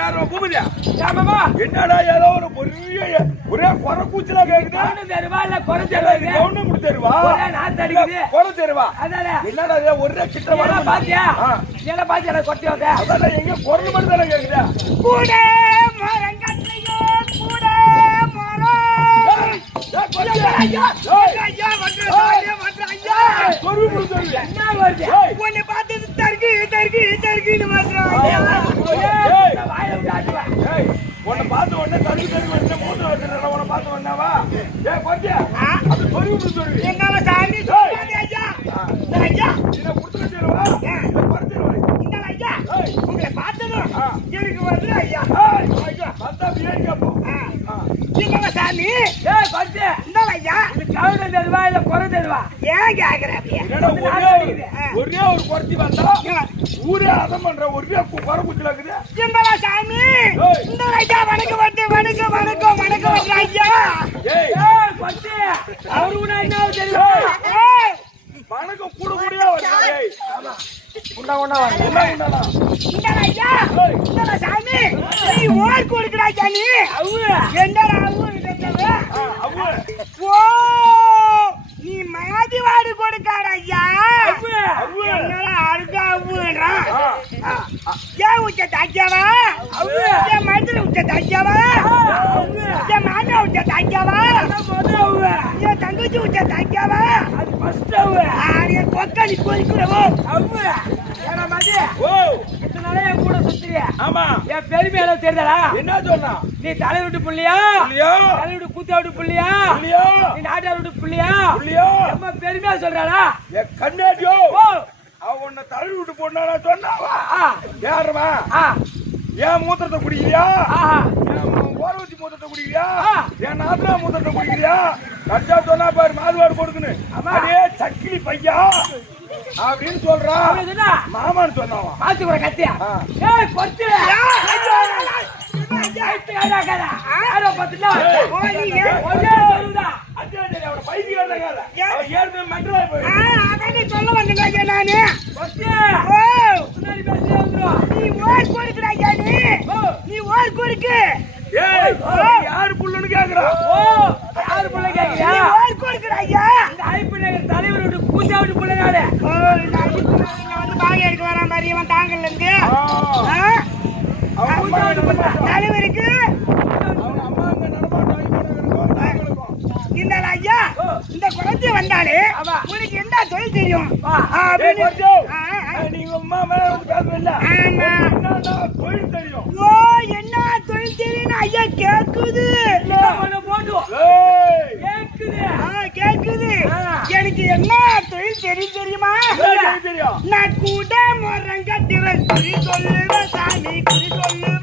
ஏறோ பூபதியா ஆமாமா என்னடா ஏதோ ஒரு பெரிய ஒரே கொர கூச்சலா கேக்குது கவுன தெருவா இல்ல கொர தெருவா கவுன முடி தெருவா ஒரே நாத்து அடிக்குது கொர தெருவா அதானே என்னடா ஒரே கிட்ட வர பாத்தியா என்ன பாத்தியா கொட்டி வந்த அதானே எங்க கொரல் மட்டும் தான கேக்குது கூட மரங்கட்டையோ கூட மரம் ஐயா ஐயா வந்து ஐயா கொரு முடி என்ன வருது உன்னை பார்த்து தர்கி தர்கி தர்கின்னு உன்னை பார்த்து உடனே தடுக்கு தடுக்கு வந்து மூத்த வச்சுருந்தா உன்னை பார்த்து உடனேவா கொஞ்சம் அது சொல்லி விட்டு சொல்லு என்ன சாமி ஐயா ஐயா இதை கொடுத்து வச்சிருவா குறைச்சிருவா இந்த ஐயா உங்களை பார்த்ததும் எனக்கு வந்து ஐயா பார்த்தா பிரியாணி கேட்போம் இல்ல சாமி கொஞ்சம் இந்த ஐயா இது கவுன தருவா இல்ல குறை தருவா ஏன் கேக்குறேன் ஒரே ஒரு குறைச்சி வந்தா ஊரே அதம் பண்ற ஒரே குறை குச்சில இருக்குது சிந்தலா சாமி இந்த ஐயா வணக்கம் வந்து வணக்கம் வணக்கம் வணக்கம் வந்து ஐயா ஏய் பத்தி அவரு என்ன தெரியும் வணக்கம் கூட கூடயா வருது டேய் ஆமா உண்டா உண்டா உண்டா இந்த ஐயா இந்த சாமி நீ ஓர் கொடுக்கடா ஜானி அவு என்னடா அவு இதெல்லாம் அவு ஓ நீ மாதி வாடு கொடுக்கடா ஐயா அவு அவு என்னடா அருகா அவுன்றா ஏன் உச்ச தாக்கியாவா அவு ஏன் மதுரை உச்ச தாக்கியாவா அவு ஏன் மாமா உச்ச தாக்கியாவா அவு ஏன் தங்கச்சி உச்ச தாக்கியாவா அது ஃபர்ஸ்ட் அவு ஆரிய கொக்கடி கோயிக்குறவோ அவு ஏடா மாதி ஓ இதனால என் கூட சுத்துறியா ஆமா என் பெருமையில தெரியுதா என்ன சொன்னா நீ தலை விட்டு புள்ளியா புள்ளியா தலை விட்டு கூத்தா விட்டு புள்ளியா புள்ளியா நீ நாட்டா விட்டு புள்ளியா புள்ளியா நம்ம பெருமையா சொல்றாடா என் கண்ணாடியோ அவ உன்னை தலை விட்டு போனானா சொன்னாவா யாருமா ஏன் மூத்திரத்தை குடிக்கிறியா ஓரவத்தி மூத்திரத்தை குடிக்கிறியா என் நாத்தனா மூத்திரத்தை குடிக்கிறியா கச்சா சொன்னா பாரு மாதுவாடு கொடுக்கணும் அதே சக்கிலி பையா அப்படின்னு சொல்றான் மாமான்னு சொன்னாவா மாத்தி கூட கத்தியா ஏய் பொத்து சொல்ல வந்தேன் நானு நீ ஓர் கொடுக்குறா நீ ஓர் கொடுக்கு யாரு புள்ளன்னு கேக்குறான் யாரு புள்ள கேக்குறியா ஓர் கொடுக்குறா இந்த ஐப்பு நகர் தலைவரோட பூஜா விட்டு புள்ள நாடு வந்து பாக எடுக்க வரா மாதிரி இவன் தாங்கல்ல இருந்து தலைவருக்கு இந்த ஐயா இந்த குறைச்சி வந்தாலே உனக்கு என்ன தொழில் தெரியும் தொழில் தெரியும் ஓ என்ன தொழில் தெரியும் ஐயா கேக்குது கேக்குது எனக்கு என்ன தொழில் தெரியும் தெரியுமா நான் கூட மரங்கட்டுவேன் குறி சொல்லுவேன் சாமி குறி சொல்லுவேன்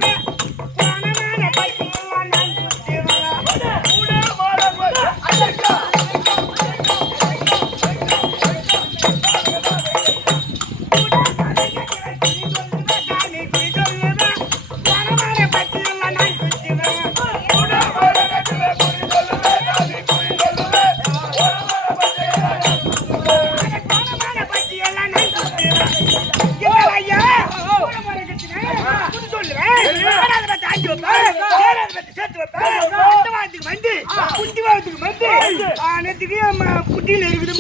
குட்டியில இருக்குது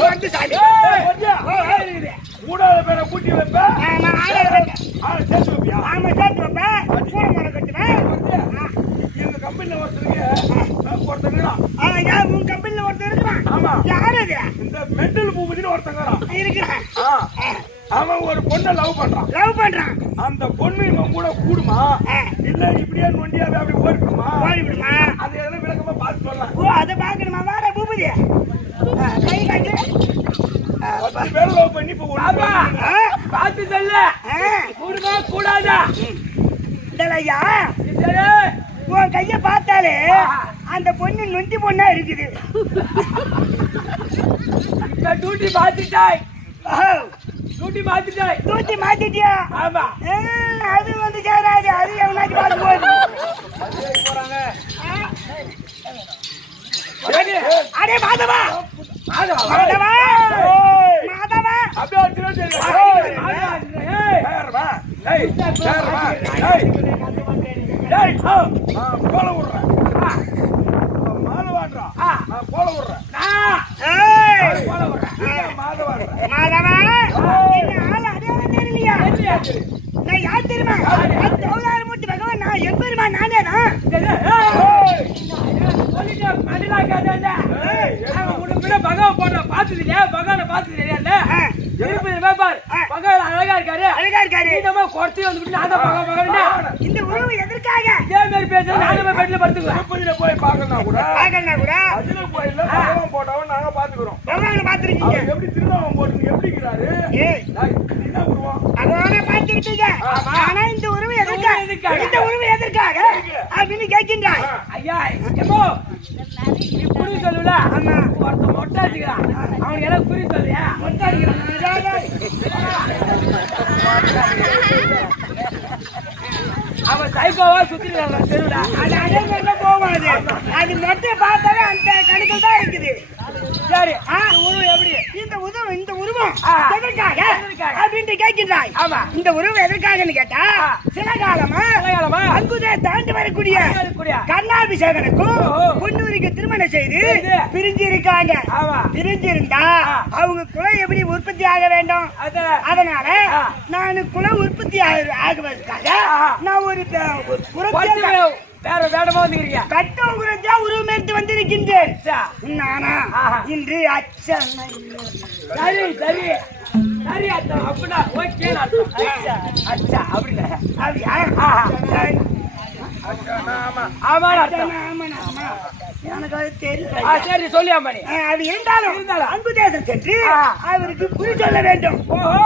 மூடாத பேரை கூட்டி வைப்பேன் சேர்த்து வைப்பியா ஆமா சேர்த்து வைப்பேன் கூட மரம் கட்டுவேன் எங்க கம்பெனில ஒருத்தருங்க உன் கம்பெனில ஒருத்தர் இருக்கிறான் ஆமா யாரு அது இந்த மெண்டல் பூபதினு ஒருத்தங்க இருக்கிறான் அவன் ஒரு பொண்ணை லவ் பண்றான் அந்த பொண்ணு இவன் கூட கூடுமா இல்ல இப்படியே நொண்டியாவே அப்படி ஓடிவிடுமா அதை எதனா விளக்கமா பார்த்து சொல்லலாம் ஓ அதை பாக்கணுமா வேற பூபதி கை காட்டு வேற லவ் பண்ணி பார்த்து சொல்ல கூடுமா கூடாதா இல்லையா உன் கைய பார்த்தாலே அந்த பொண்ணு நொண்டி பொண்ணா இருக்குது டூட்டி மாத்திட்டாய் டூட்டி மாத்திட்டியா ஆமா அது வந்து சேராது அது எவனாச்சும் பார்த்து போகுது அடே மாதவா மாதவா மாதவா அப்படியே டேய் நான் போல விடுறேன் மாதவாடுறா நான் போல விடுறேன் ஏய் போல விடுறேன் மாதவாடுறேன் மாதவா ஆள அடையாளம் தெரியலையா நான் யார் தெரியுமா தௌதாரம் மூட்டு பகவான் நான் எப்பெருமா நானே தான் சொல்லிட்டேன் மடிலா காதல்ல உனக்கு பகவான் போடுற பாத்துதியா பகவானை பாத்துதியா இருப்பது பார் பகவான் அழகா இருக்காரு நம்ம குறைச்சி வந்துட்டு நான் தான் பகவான் இந்த உறவு எதற்காக இதே மாதிரி பேசுறது நானும் பெட்ல படுத்துக்குவேன் திருப்பதியில போய் பார்க்கணும் கூட அதுல போயில பகவான் போட்டவன் நாங்க பாத்துக்கிறோம் பகவானை பாத்துருக்கீங்க எப்படி திருநாமம் போட்டு எப்படிங்கிறாரு என்ன உருவம் பகவானை பாத்துக்கிட்டீங்க ஆனா இந்த உறவு எதற்காக இந்த உறவு எதற்காக அப்படின்னு கேட்கின்றாய் ஐயா எம்மோ நீ புரி சொல்லுல ஆமா ஒருத்த மொட்டை அடிக்கிறான் அவனுக்கு எல்லாம் புரி சொல்லியா மொட்டை அடிக்கிறான் அவன் சைக்கோவா சுத்திட்டு தெருவுல அது அதே மாதிரிலாம் போகாது அது மொட்டை பார்த்தாலே அந்த கணக்கில் தான் இருக்குது சரி உருவம் எப்படி இந்த உருவம் எதற்காக அப்படின்ட்டு கேட்கின்றாய் ஆமா இந்த உருவம் எதற்காகன்னு கேட்டா சில காலமா அங்குதே தாண்டி வரக்கூடிய கண்ணாபிஷேகனுக்கும் பொன்னூருக்கு திருமணம் செய்து பிரிஞ்சிருக்காங்க பிரிஞ்சிருந்தா அவங்க குலம் எப்படி உற்பத்தி ஆக வேண்டும் அதனால நான் குலம் உற்பத்தி ஆகுவதற்காக நான் ஒரு வேற வேடமா வந்துக்கிறீங்க கட்டோங்குறதா உருவம் எடுத்து வந்திருக்கின்றேன் நானா இன்று அச்சன் சரி சரி சரி அச்சா அப்படின்னா ஓகே அச்சா அப்படின்னா அப்படியா ஆமா எனக்கு தெரியும் சரி சொல்லி அம்மாணி அது இருந்தாலும் அன்பு தேசம் சென்று அவருக்கு குறி சொல்ல வேண்டும் ஓஹோ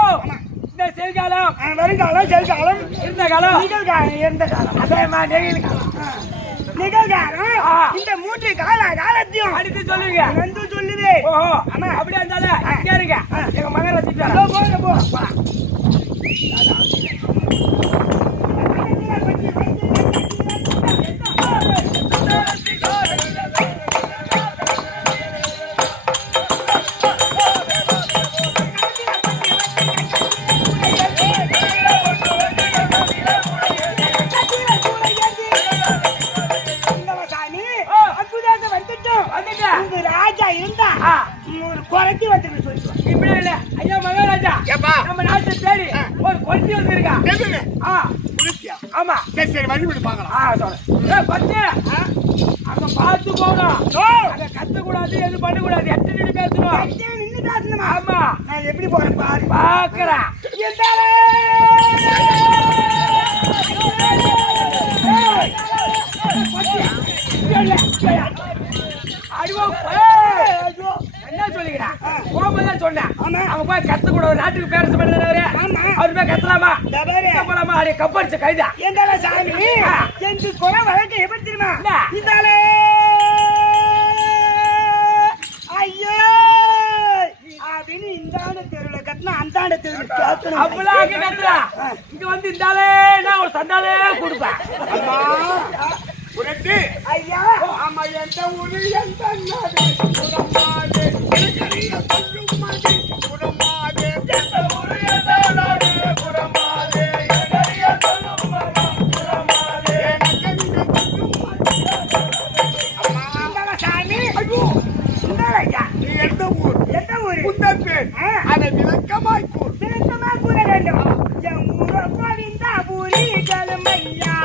இந்த செல்காலம் வருங்காலம் செல்காலம் இருந்த காலம் நிகழ்காலம் இருந்த காலம் அதேமா நிகழ்காலம் நிகழ்காலம் இந்த 3 காலத்தையும் அடுத்து சொல்லுவீங்க வந்து சொல்லுவேன் ஓஹோ அப்படியே இருந்தாலும் கேளுங்க எங்க மகன் வச்சுட்டு போ ராஜா இருந்தா ஒரு குறைச்சி வந்து சொல்லுவாங்க இப்படி இல்ல ஐயா மகாராஜா நம்ம நாட்டை தேடி ஒரு கொட்டி வந்திருக்கா ஆமா சரி சரி வழிபட்டு பார்க்கலாம் சொல்றேன் பத்து அங்க பார்த்து போகணும் அங்க கத்தக்கூடாது எது பண்ணக்கூடாது எத்தனை நின்று பேசணும் நின்று பேசணுமா ஆமா நான் எப்படி போறேன் பாரு பாக்குறேன் என்ன சொல்லிக்கிறேன் போகும்போது சொன்னேன் அவங்க போய் கத்த கூட நாட்டுக்கு பேரச பண்ணவரு அவரு போய் கத்தலாமா போலாமா அப்படியே கப்படிச்ச கைதா எந்தால சாமி எனக்கு குறை வழக்கு எப்படி தெரியுமா இந்தாலே ஐயோ அப்படின்னு இந்தாண்ட தெருவில் கட்டினா அந்தாண்ட தெருவில் கேட்கணும் அப்படிலாம் கத்துறா இங்க வந்து இந்தாலே நான் ஒரு சண்டாலே கொடுப்பேன் ஐயா ஆமா எந்த ஊரு எந்த நாடு குடமாடு குடமாடு எந்த ஊரு எந்த நாடு குடமாடு சாமி ஐயா நீ எந்த ஊர் பேர் அதை விளக்கமாய் கூறு கூற வேண்டும் என் ஊர கோவிந்தா பூரி கலமையா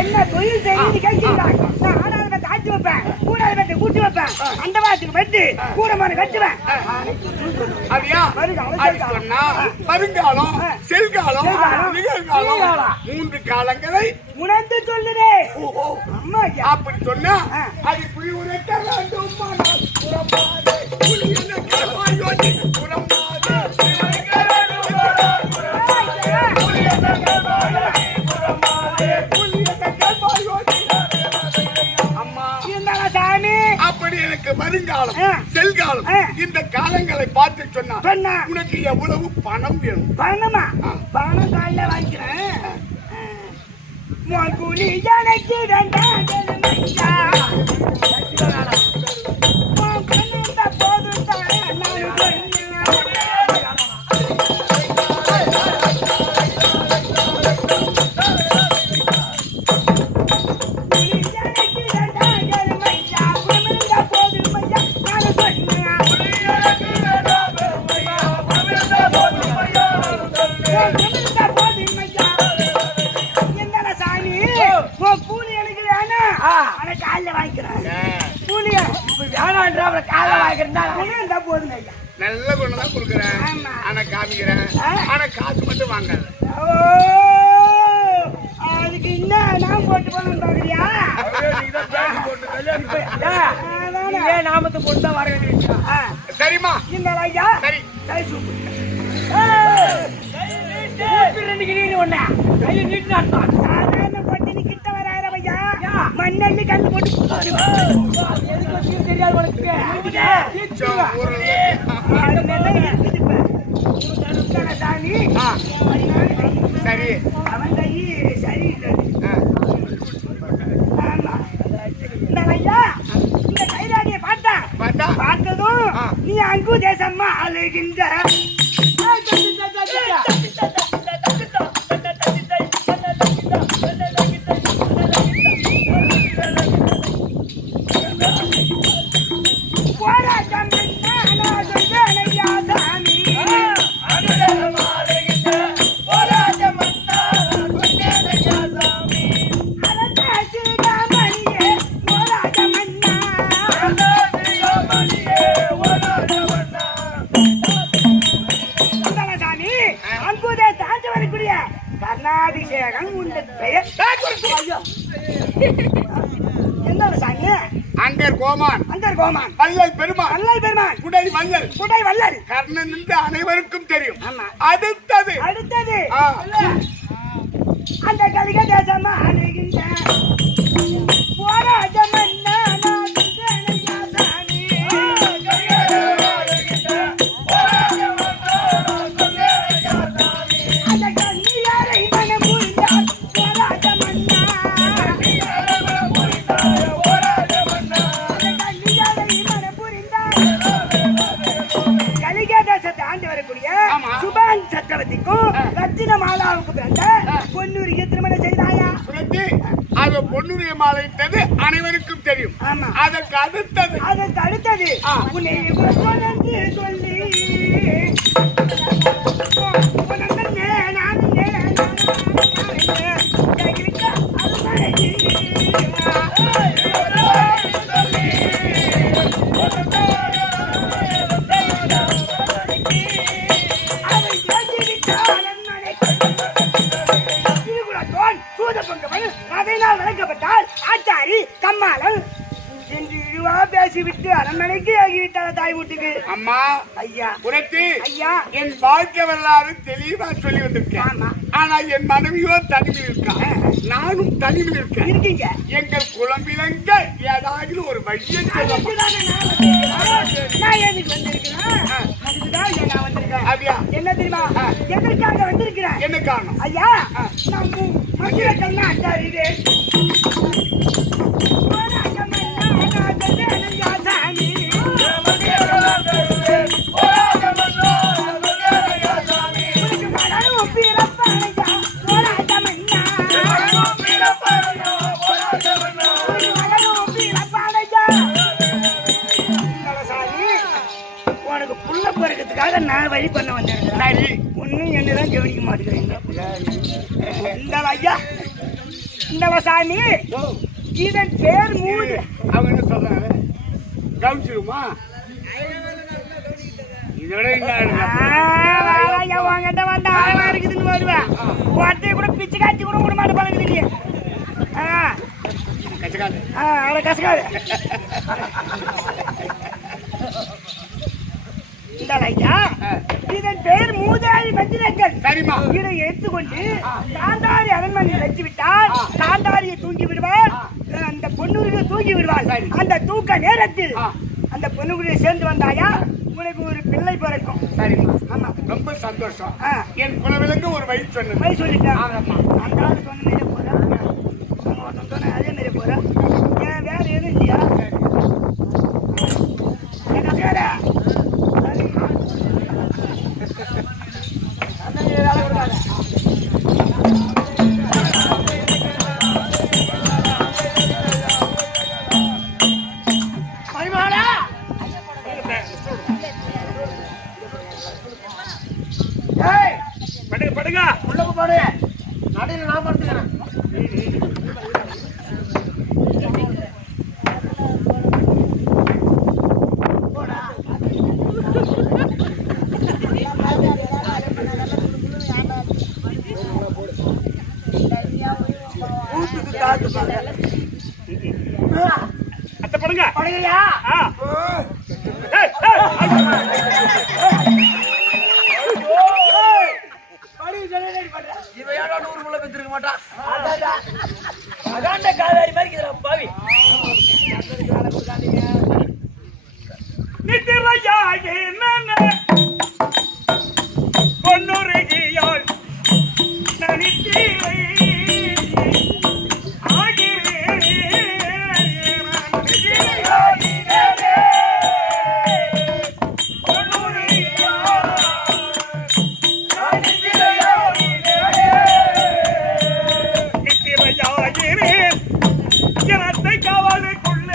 என்ன தொழில் செய்து கேட்கிறாய் நான் ஆடாத தாட்டி வைப்பேன் கூடாத கூட்டி வைப்பேன் அந்த வாரத்துக்கு வெட்டு கூடமான கட்டுவேன் வருங்காலம் செல்காலம் நிகழ்காலம் 3 காலங்களை உணர்ந்து சொல்லுதே அப்படி சொன்னா அது புலி உரைக்க வேண்டும் சாமி அப்படி எனக்கு வருங்காலம் செல்காலம் இந்த காலங்களை பார்த்து சொன்னா சொன்னா உனக்கு எவ்வளவு பணம் வேணும்? பணமா? பணம் காலைல வாங்கிக்கிறேன். கூலி எனக்கு போதும் நல்ல குணம் கொடுக்குறேன், ஆனா காமிக்கிறேன், ஆனா காசு மட்டும் வாங்காத. அதுக்கு என்ன நான் போட்டு போனேன் பாக்குறியா? நாமத்தை போட்டு தான் வர வேண்டிய சரிம்மா? இந்த ஐயா சரி சரி சூப்பர். சாதாரண பட்டினி கிட்ட வராத ஐயா, மண்ணெண்ணி கண்ணு போட்டு தெரியாது உனக்கு. சாமி சரி அவன் கை சரி. இந்த ஐயா இந்த கைராடியை பார்த்ததும் நீ அங்கு தேசம்மா அழுகின்ற கர்நாபிஷேகம் உண்ட பெயர் என்ன சாமி? அங்கர் கோமான், அங்கர் கோமான், வள்ளல் பெருமான், வள்ளல் பெருமான், குடை வள்ளல், குடை வள்ளல், கர்ணன் என்று அனைவருக்கும் தெரியும். ஆமா. அடுத்தது அந்த கலிக தேசமா அணுகின்ற போராட்டம் என்ன சுபான் சக்கரவர்த்திக்கும் ரத்தின மாலாவுக்கு பிறந்த பொன்னுரிக்கு திருமணம் செய்தாயா? அது பொன்னுரிய மாலைன்றது அனைவருக்கும் தெரியும். அதற்கு அடுத்தது உன்னை சொல்லி அதனால் வளர்க்கப்பட்டால் ஆச்சாரி கம்மாளன் என்று இழிவா பேசிவிட்டு அரண்மனைக்கு ஆகிவிட்டார் தாய் வீட்டுக்கு. அம்மா ஐயா உனக்கு ஐயா என் வாழ்க்கை வரலாறு தெளிவா சொல்லி வந்திருக்கேன். ஆனா என் மனைவியோ தனிமையில் இருக்கா, நானும் தனிமையில் இருக்கேன். இருக்கீங்க. எங்கள் குழம்பிலங்க ஏதாவது ஒரு வழியை நான் எதுக்கு வந்திருக்கிறேன்? அதுக்குதான் நான் வந்திருக்கேன். அப்படியா? என்ன தெரியுமா எதற்காக வந்திருக்கிறேன்? என்ன காரணம்? ஐயா நம்ம மதுரக்கண்ணா அச்சாரி உனக்கு புள்ள பிறக்கிறதுக்காக நான் வழி பண்ண வந்திருக்கிறேன். ஒன்னும் என்னதான் கவனிக்க மாட்டேங்கிறீங்க. இந்த ஐயா இந்த சாமி இதன் பேர் மூடு. அவங்க என்ன சொல்றாங்க கவனிச்சிருமா? இதோட உங்ககிட்ட வந்து ஆழமா இருக்குதுன்னு வருவேன். ஒருத்தையும் கூட பிச்சு காய்ச்சி கூட விட மாட்டே பழகுது இல்லையே. கசக்காது. இந்த ஐயா இதன் பேர் மூதாரி மந்திரங்கள். சரிமா? இதை எடுத்துக்கொண்டு காந்தாரி அரண்மனையில் வச்சு விட்டால் காந்தாரியை தூங்கி விடுவார், அந்த பொண்ணுக்கு தூங்கி விடுவார். அந்த தூக்க நேரத்தில் அந்த பொண்ணுக்குரிய சேர்ந்து வந்தாயா இவனுக்கு ஒரு பிள்ளை பிறக்கும். சரிம்மா, ஆமா, ரொம்ப சந்தோஷம். ஆ, என் குலவிலங்கு ஒரு வழி சொன்னது. போய் சொல்லிட்டேன். ஆமாம்மா. அந்த ஆளு சொன்ன மாதிரியே போறா, அவங்க ஒருத்தன் சொன்ன அதே மாதிரியே போறா. ஏன் வேற எதுவும் இல்லையா? என்ன வேற? ஏய், படுங்க படுங்க. உள்ள போடு. நடுவில் நான் படுத்துக்கிறேன். ஊத்துக்கு காத்து பாரு. அத்தை படுங்க. படுகிறியா? ஆ. ஏய், ஏய், இவன் ஏடா 100 முள்ள பெற்றிருக்க மாட்டான். அதான். அதாண்ட காதாரி மாதிரி இருக்குதுடா பாவி. நித்திரையாகி நானே பொன்னுருகியாள் நனித்திரை ஆகிறேன். நித்திரையாகி நானே பொன்னுருகியாள் நனித்திரையாகிறேன். நித்திரையாகிறேன் ஜனத்தை காவலுக்குள்ள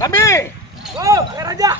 தம்பி, ஓ ராஜா,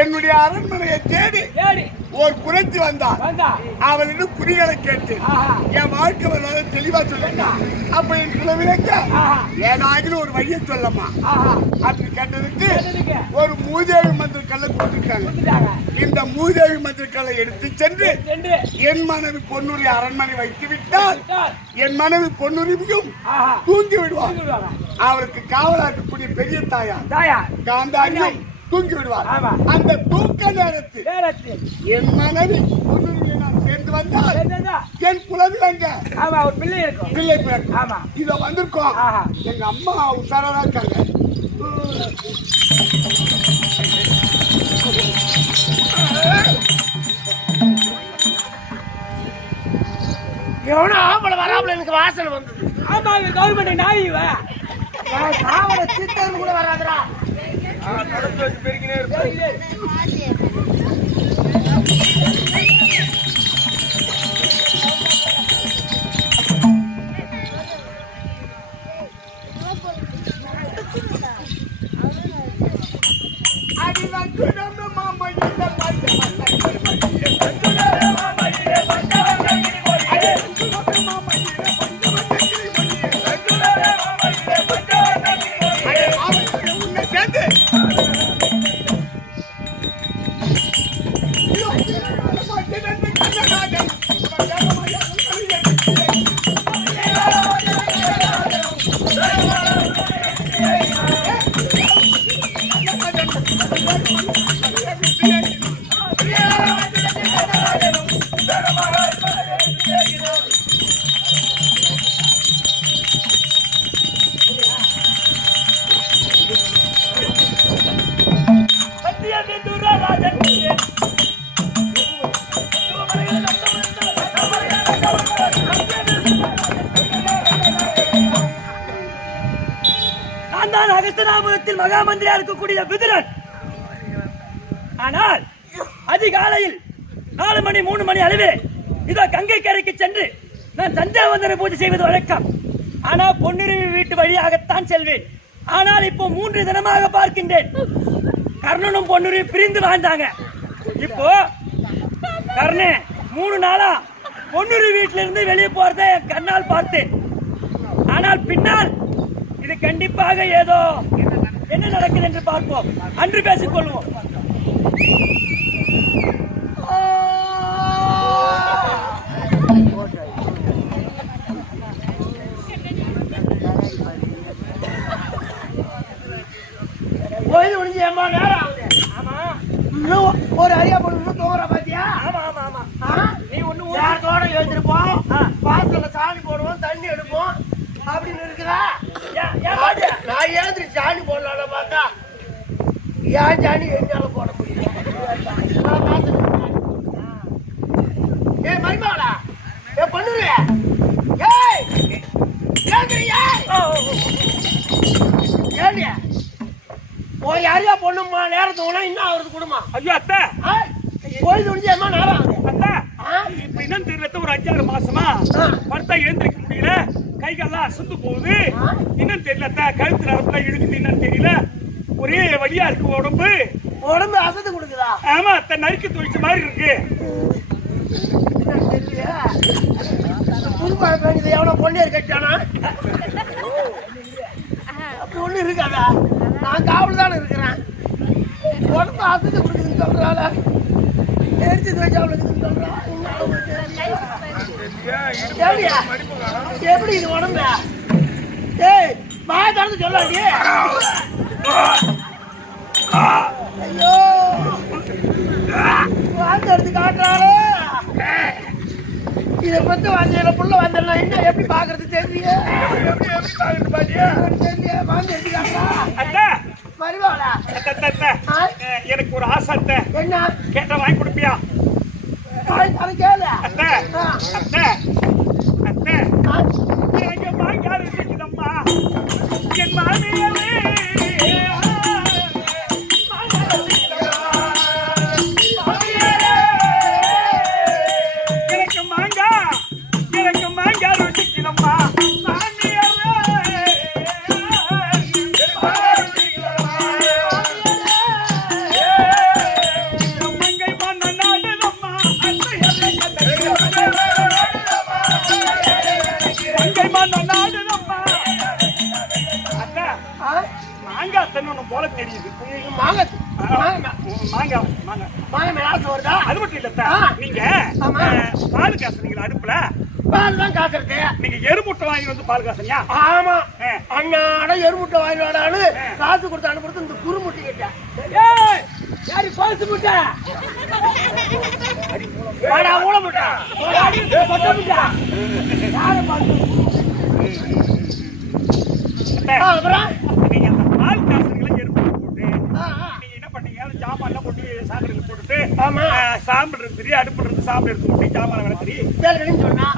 என்னுடைய அரண்மனையை தேடி ஏடி ஒரு புரட்சி வந்தார். வந்தா. அவளிடம் குறிகளை கேட்டு ஆஹா. என் வாழ்க்கை வரலாறு தெளிவா சொல்லிட்டான். அப்ப என் குலவிலங்க ஆஹா. ஏதாகிலும் ஒரு வழியை சொல்லமா ஆஹா. அப்படி கேட்டதுக்கு எதுக்கு? ஒரு மூதேவி மந்திர கல்லை கொடுத்துருக்காங்க. வந்துட்டாங்க. இந்த மூதேவி மந்திர கல்லை எடுத்து சென்று சென்று என் மனைவி பொன்னுரி அரண்மனை வைத்து விட்டால் விட்டால். என் மனைவி பொன்னுரிமையும் ஆஹா. தூங்கி விடுவார். தூக்கி விடுவாங்க. அவருக்கு காவலாக்கக்கூடிய பெரிய தாயார் தாயா காந்தாரியும் தூங்கி விடுவார். ஆமா. அந்த தூக்க நேரத்தில் நேரத்தில் என் மனைவி பொன்னுரிமையை நான் சேர்ந்து வந்தால் என்னதா? என் குலவிலங்க ஆமா, ஒரு பிள்ளை இருக்கும். பிள்ளை பிறக்கும். ஆமா. இத வந்திருக்கோம். ஆஹா. எங்க அம்மா உஷாரா இருக்காங்க. எவனோ ஆம்பளை வராமல எனக்கு வாசல் வந்தது. ஆமா, இவன் கவர்மெண்ட் நாய் இவன். சாவல சித்தன் கூட வராதுடா. நடந்து வச்சு பெருக்கினே இருப்போம். அடி வந்து நம்ம மாமையில பச்சை நான் தான் அகஸ்தனாபுரத்தில் மகா மந்திரியா இருக்கக்கூடிய விதுரன். ஆனால் அதிகாலையில் 4 மணி 3 மணி அளவில் இதோ கங்கை கரைக்கு சென்று நான் சந்தியாவந்தன பூஜை செய்வது வழக்கம். ஆனால் பொன்னுரிமை வீட்டு வழியாகத்தான் செல்வேன். ஆனால் இப்போ 3 தினமாக பார்க்கின்றேன் கர்ணனும் பொன்னுரிமை பிரிந்து வாழ்ந்தாங்க. இப்போ கர்ணே 3 நாளா பொன்னுரி வீட்டுல இருந்து வெளியே போறதை என் கண்ணால் பார்த்தேன். ஆனால் பின்னால் இது கண்டிப்பாக ஏதோ என்ன நடக்குது என்று பார்ப்போம். அன்று பேசிக் கொள்வோம். கோயில் முடிஞ்சு ஏமா நேரம் ஆகுது. ஆமா இன்னும் ஒரு அரியா பொண்ணு தோற பாத்தியா? ஆமா ஆமா ஆமா. நீ ஒண்ணு யாரோட எழுந்திருப்போம், வாசல்ல சாணி போடுவோம், தண்ணி எடுப்போம் அப்படின்னு இருக்குதா? நான் எழுந்திரி சாணி போடலாம் பார்த்தா ஏன் சாணி என்னால போட முடியும்? ஏ மருமகளா, ஏ பொண்ணுரு, ஏய் எழுந்திரியா? ஏண்டியா போய் யாரையா பொண்ணுமா நேரத்து உனா இன்னும் அவருக்கு கொடுமா? ஐயோ அத்தை, கோயில் முடிஞ்சு ஏமா நேரம் ஆகுது. அத்தை இப்ப என்னன்னு தெரியல, ஒரு 5-6 மாசமா படுத்தா எழுந்திருக்க முடியல, கைகள்லாம் அசந்து போகுது. என்னன்னு தெரியல அத்தை, கழுத்து நரம்புலாம் இழுக்குது, என்னன்னு தெரியல, ஒரே வலியா இருக்கு உடம்பு. உடம்பு அசத்து கொடுக்குதா? ஆமா அத்தை, நறுக்கி துவைச்ச மாதிரி இருக்கு. புதுமழை பெய்யுது, எவனோ பொண்ணு கட்டானா? அப்படி ஒண்ணு இருக்காதா? நான் காவல் தானே இருக்கிறேன். உடம்பு அசத்து கொடுக்குதுன்னு சொல்றாள், எரிச்சு துவைச்சா அவளுக்கு சொல்றா. எப்படி இது உடம்பு? ஏய் மாய தரத்து சொல்லாடி. ஐயோ வாந்தி எடுத்து காட்டுறாரு. இதை பத்தி வாந்தியில புள்ள வாந்தா என்ன எப்படி பாக்குறது தெரியல. எப்படி பாக்குறது பாத்தியா? தெரியல. வாந்தி எடுத்து காட்டுறா. அத்தை மருமகளா, எனக்கு ஒரு ஆசை அத்தை. என்ன கேட்டா வாங்கி கொடுப்பியா? அது கேளு. அத்தை அத்தை அத்தை, எனக்கு வாங்கியாரு வச்சுக்கிதம்மா என் மாமியாரே. எனக்கு மாங்காரு வச்சுக்கிதம்மா போல தெரியுது. அது மட்டும் இல்ல, நீங்க பால் காசுறீங்களா? அடுப்புல பால் தான் காசுறது. நீங்க எருமுட்டை வாங்கி வந்து பால் காசுறியா? ஆமா, அண்ணாட எருமுட்டை வாங்கி வாடான்னு காசு கொடுத்து அனுப்புறது இந்த குறுமுட்டி கிட்ட. யாரு பாசு முட்டை? வாடா ஊழ முட்டை. அப்புறம் நீங்க அந்த பால் காசுகளை எருமுட்டை போட்டு நீங்க என்ன பண்ணீங்க? ஜாமான் எல்லாம் கொண்டு சாக்கடையில் போட்டுட்டு சாம்பல் இருக்கு, அடுப்பு இருந்து சாம்பல் எடுத்து போட்டு ஜாமான் விளக்கறி சொன்னா.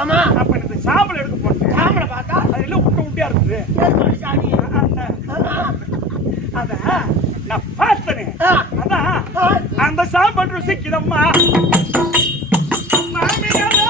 ஆமா, அப்ப இந்த சாம்பல் எடுத்து போட்டு சாம்பலை பார்த்தா அது எல்லாம் உண்டியா இருக்குது. அத நான் பார்த்தனே, அதான் அந்த சாம்பல் ருசிக்குதம்மா மாமியாரே.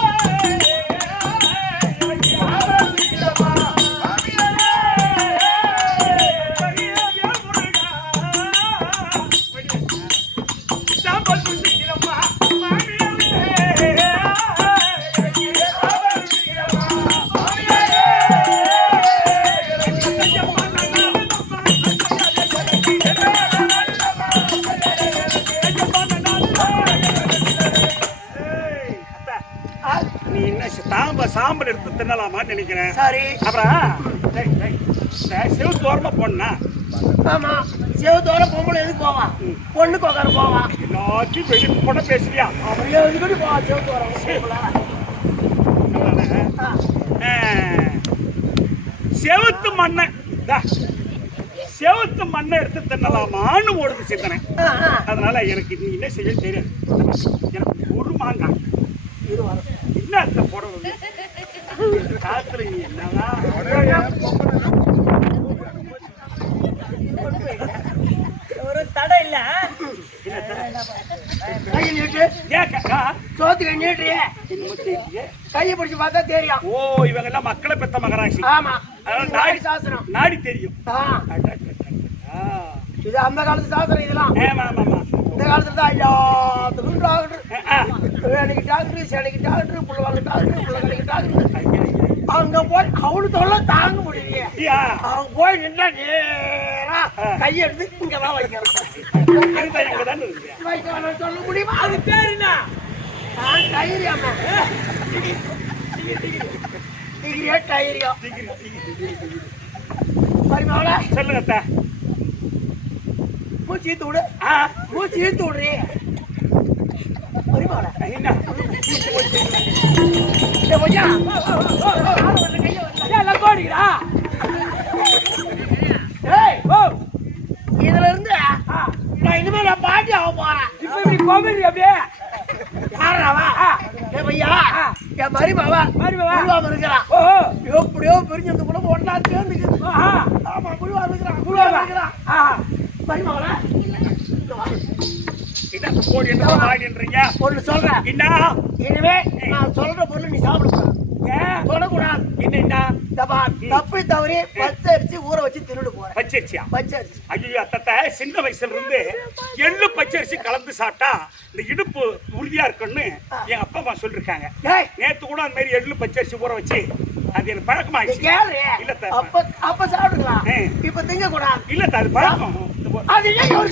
சாம்பல் எடுத்து தின்னலாமான்னு நினைக்கிறேன். சரி. அப்புறம் சிவத்தோரமா போனா? ஆமா, சிவத்தோர பொம்பளை எதுக்கு போவா? பொண்ணு கோக்கார போவா. எல்லாத்தையும் வெளியே போட பேசுறியா? அப்படியே எதுக்கு போவா சிவத்தோரம்? செவத்து மண்ணை செவத்து மண்ணை எடுத்து தின்னலாமான்னு ஓடுது சிந்தனை. அதனால எனக்கு நீ என்ன செய்ய தெரியாது. எனக்கு ஒரு மாங்காய் என்ன அர்த்த போடுறது காத்துல நீ என்னதான் ஒரு தடை இல்ல. கையை நீட்டு. சோத்துக்கு நீட்டுறியே, கையை பிடிச்சு பார்த்தா தெரியும். ஓ, இவங்க எல்லாம் மக்களை பெத்த மகராட்சி. ஆமா, நாடி சாஸ்திரம். நாடி தெரியும். இது அந்த காலத்து சாஸ்திரம். இதெல்லாம் இந்த காலத்துல தான் ஐயா டாக்டர் எனக்கு டாக்டர் சேனைக்கு டாக்டர் புள்ளவாங்க டாக்டர் புள்ளகளுக்கு டாக்டர் அங்க போய் அவனு தொல்லை தாங்க முடியலையே அவங்க போய் நின்றா நேரா கையெடுத்து இங்கதான் வைக்கிறேன் சொல்ல முடியுமா அது பேர் என்ன டைரியாமா டிகிரியா டைரியா பரிமாவள சொல்லுங்க மூச்சு இழுத்து விடு மூச்சு இழுத்து விடுறே பரிமாவள என்ன கோடிக்கிறா இதுல இருந்து நான் இனிமே நான் பாட்டி ஆக போறேன் இப்ப இப்படி கோமரி அப்படியே யாராவா பையா என் மருமாவா இருக்கிறான் எப்படியோ பிரிஞ்சு வந்து கூட ஒன்னா சேர்ந்துக்குது ஆமா புழுவா இருக்கிறான் மருமாவா ஒண்ணு சொல்றேன் இனிமே நான் சொல்ற பொருள் நீ சாப்பிட தொடக்கூடாது என்னன்னா தப்பு தவறி பச்சரிசி ஊற வச்சு தின்னுட்டு போறேன் பச்சரிசியா பச்சரிசி ஐயோ அத்தத்தை சின்ன வயசுல இருந்து எள்ளு பச்சரிசி கலந்து சாப்பிட்டா இந்த இடுப்பு உறுதியா இருக்குன்னு என் அப்பா அம்மா சொல்லிருக்காங்க நேத்து கூட அந்த மாதிரி எள்ளு பச்சரிசி ஊற வச்சு அது எனக்கு பழக்கமாயிடுச்சு இல்ல அப்ப சாப்பிடுக்கலாம் இப்ப திங்க கூடாது இல்ல அது பழக்கம் அது ஒரு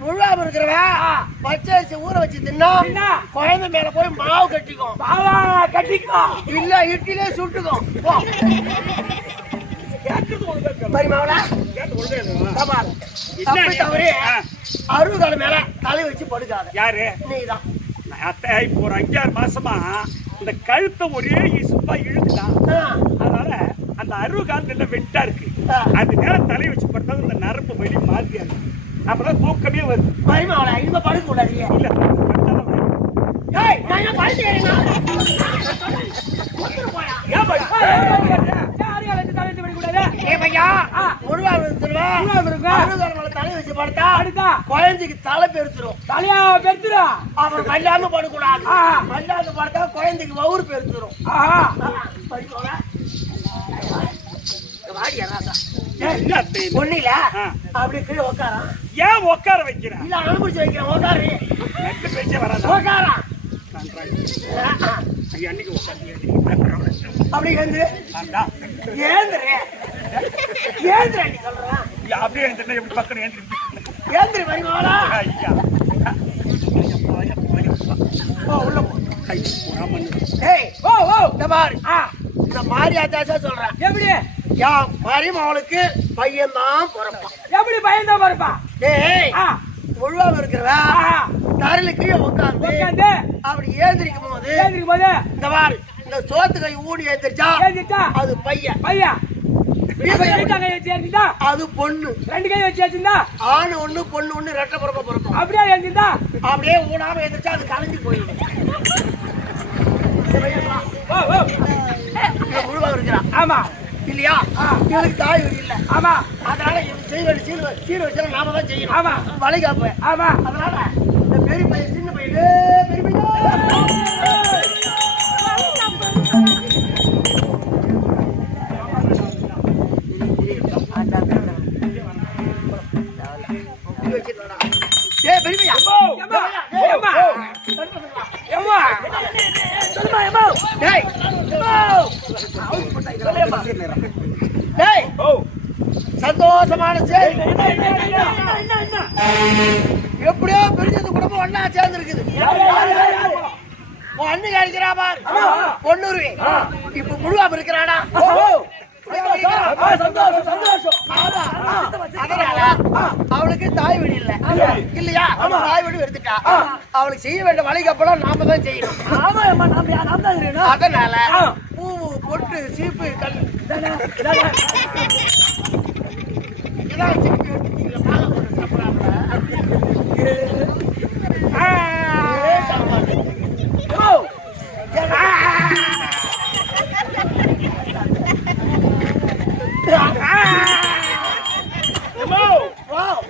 முழுவாம இருக்கிறவன் பச்சரிசி ஊற வச்சு தின்னா குழந்தை மேல போய் மாவு கட்டிக்கும் இல்ல இட்லிலே சுட்டுக்கும் தவறி அறுபது மேல தலை வச்சு படுக்காத யாரு நீதான் அத்தை இப்போ ஒரு 5-6 மாசமா இந்த கழுத்தை ஒரே இசுப்பா இழுத்துதான் அதனால அந்த அறுகால் வெட்டா இருக்கு அது நேரம் தலையை வச்சு பட்டது இந்த நரம்பு வலி மாதிரியா இருக்கு அப்பதான் தூக்கமே வருது மருமகளா இனிமே படுக்க கூடாது குழந்தைக்கு தலை பெருத்துரும் தலையா பெருத்துரும் அப்புறம் கல்யாணம் படக்கூடாது கல்யாணம் படுத்தா குழந்தைக்கு வவுறு பெருத்துரும் ஒண்ணுல அப்படி கீழே உட்காரான் ஏன் உட்கார வைக்கிறேன் இல்ல அனுப்பிச்சு வைக்கிறேன் உட்காரு நெட்டு பேச்சே வராது உட்காரா அன்னைக்கு அப்படி ஏந்திரு ஏந்திரு ஏந்திர நீ சொல்றேன் அப்படியே எழுந்திருந்தா எப்படி பக்கம் எழுந்திரு ஏந்திரி மருமகளா ஐயா உள்ள போ கை போடாம ஏய் இந்த மாதிரி இந்த மாதிரி ஆச்சாச்சா சொல்றேன் எப்படி யா மருமகளுக்கு பையன் தான் பிறப்பான் எப்படி பையன் தான் பிறப்பான் டேய் முழுவாம இருக்கிறவா தரையில கீழே உட்காந்து அப்படி ஏந்திரிக்கும் போது இந்த மாதிரி இந்த சோத்து கை ஊடி ஏந்திரிச்சா அது பையன் அது பொண்ணு 2 கை வச்சு வச்சிருந்தா ஆணு ஒண்ணு பொண்ணு ஒண்ணு ரெட்டை பிறப்ப பிறக்கும் அப்படியே எழுந்திருந்தா அப்படியே ஊடாம எந்திரிச்சா அது கலைஞ்சு போயிடும் முழுவா இருக்கிறான் ஆமா இல்லையா இவனுக்கு தாய் வீடு இல்ல ஆமா அதனால சீடு வச்சா நாம தான் செய்யணும் ஆமா வளைகாப்பு ஆமா அதனால இந்த பெரிய பையன் சின்ன பையன் பெரிய பையன் சந்தோஷமான எப்படியோ பிரிஞ்சது குடும்பம் ஒன்னா சேர்ந்து இருக்குது அண்ணன் அடிக்கிறா பார் பொண்ணுருவி இப்ப முழுவாம இருக்கிறானா அவளுக்கு தாய் வீடு இல்ல இல்லையா தாய் வீடு எடுத்துட்டா அவளுக்கு செய்ய வேண்டிய வழிகப்பெல்லாம் நாம தான் செய்யணும் அதனால பூ பொட்டு சீப்பு கல் இதெல்லாம் சீப்பு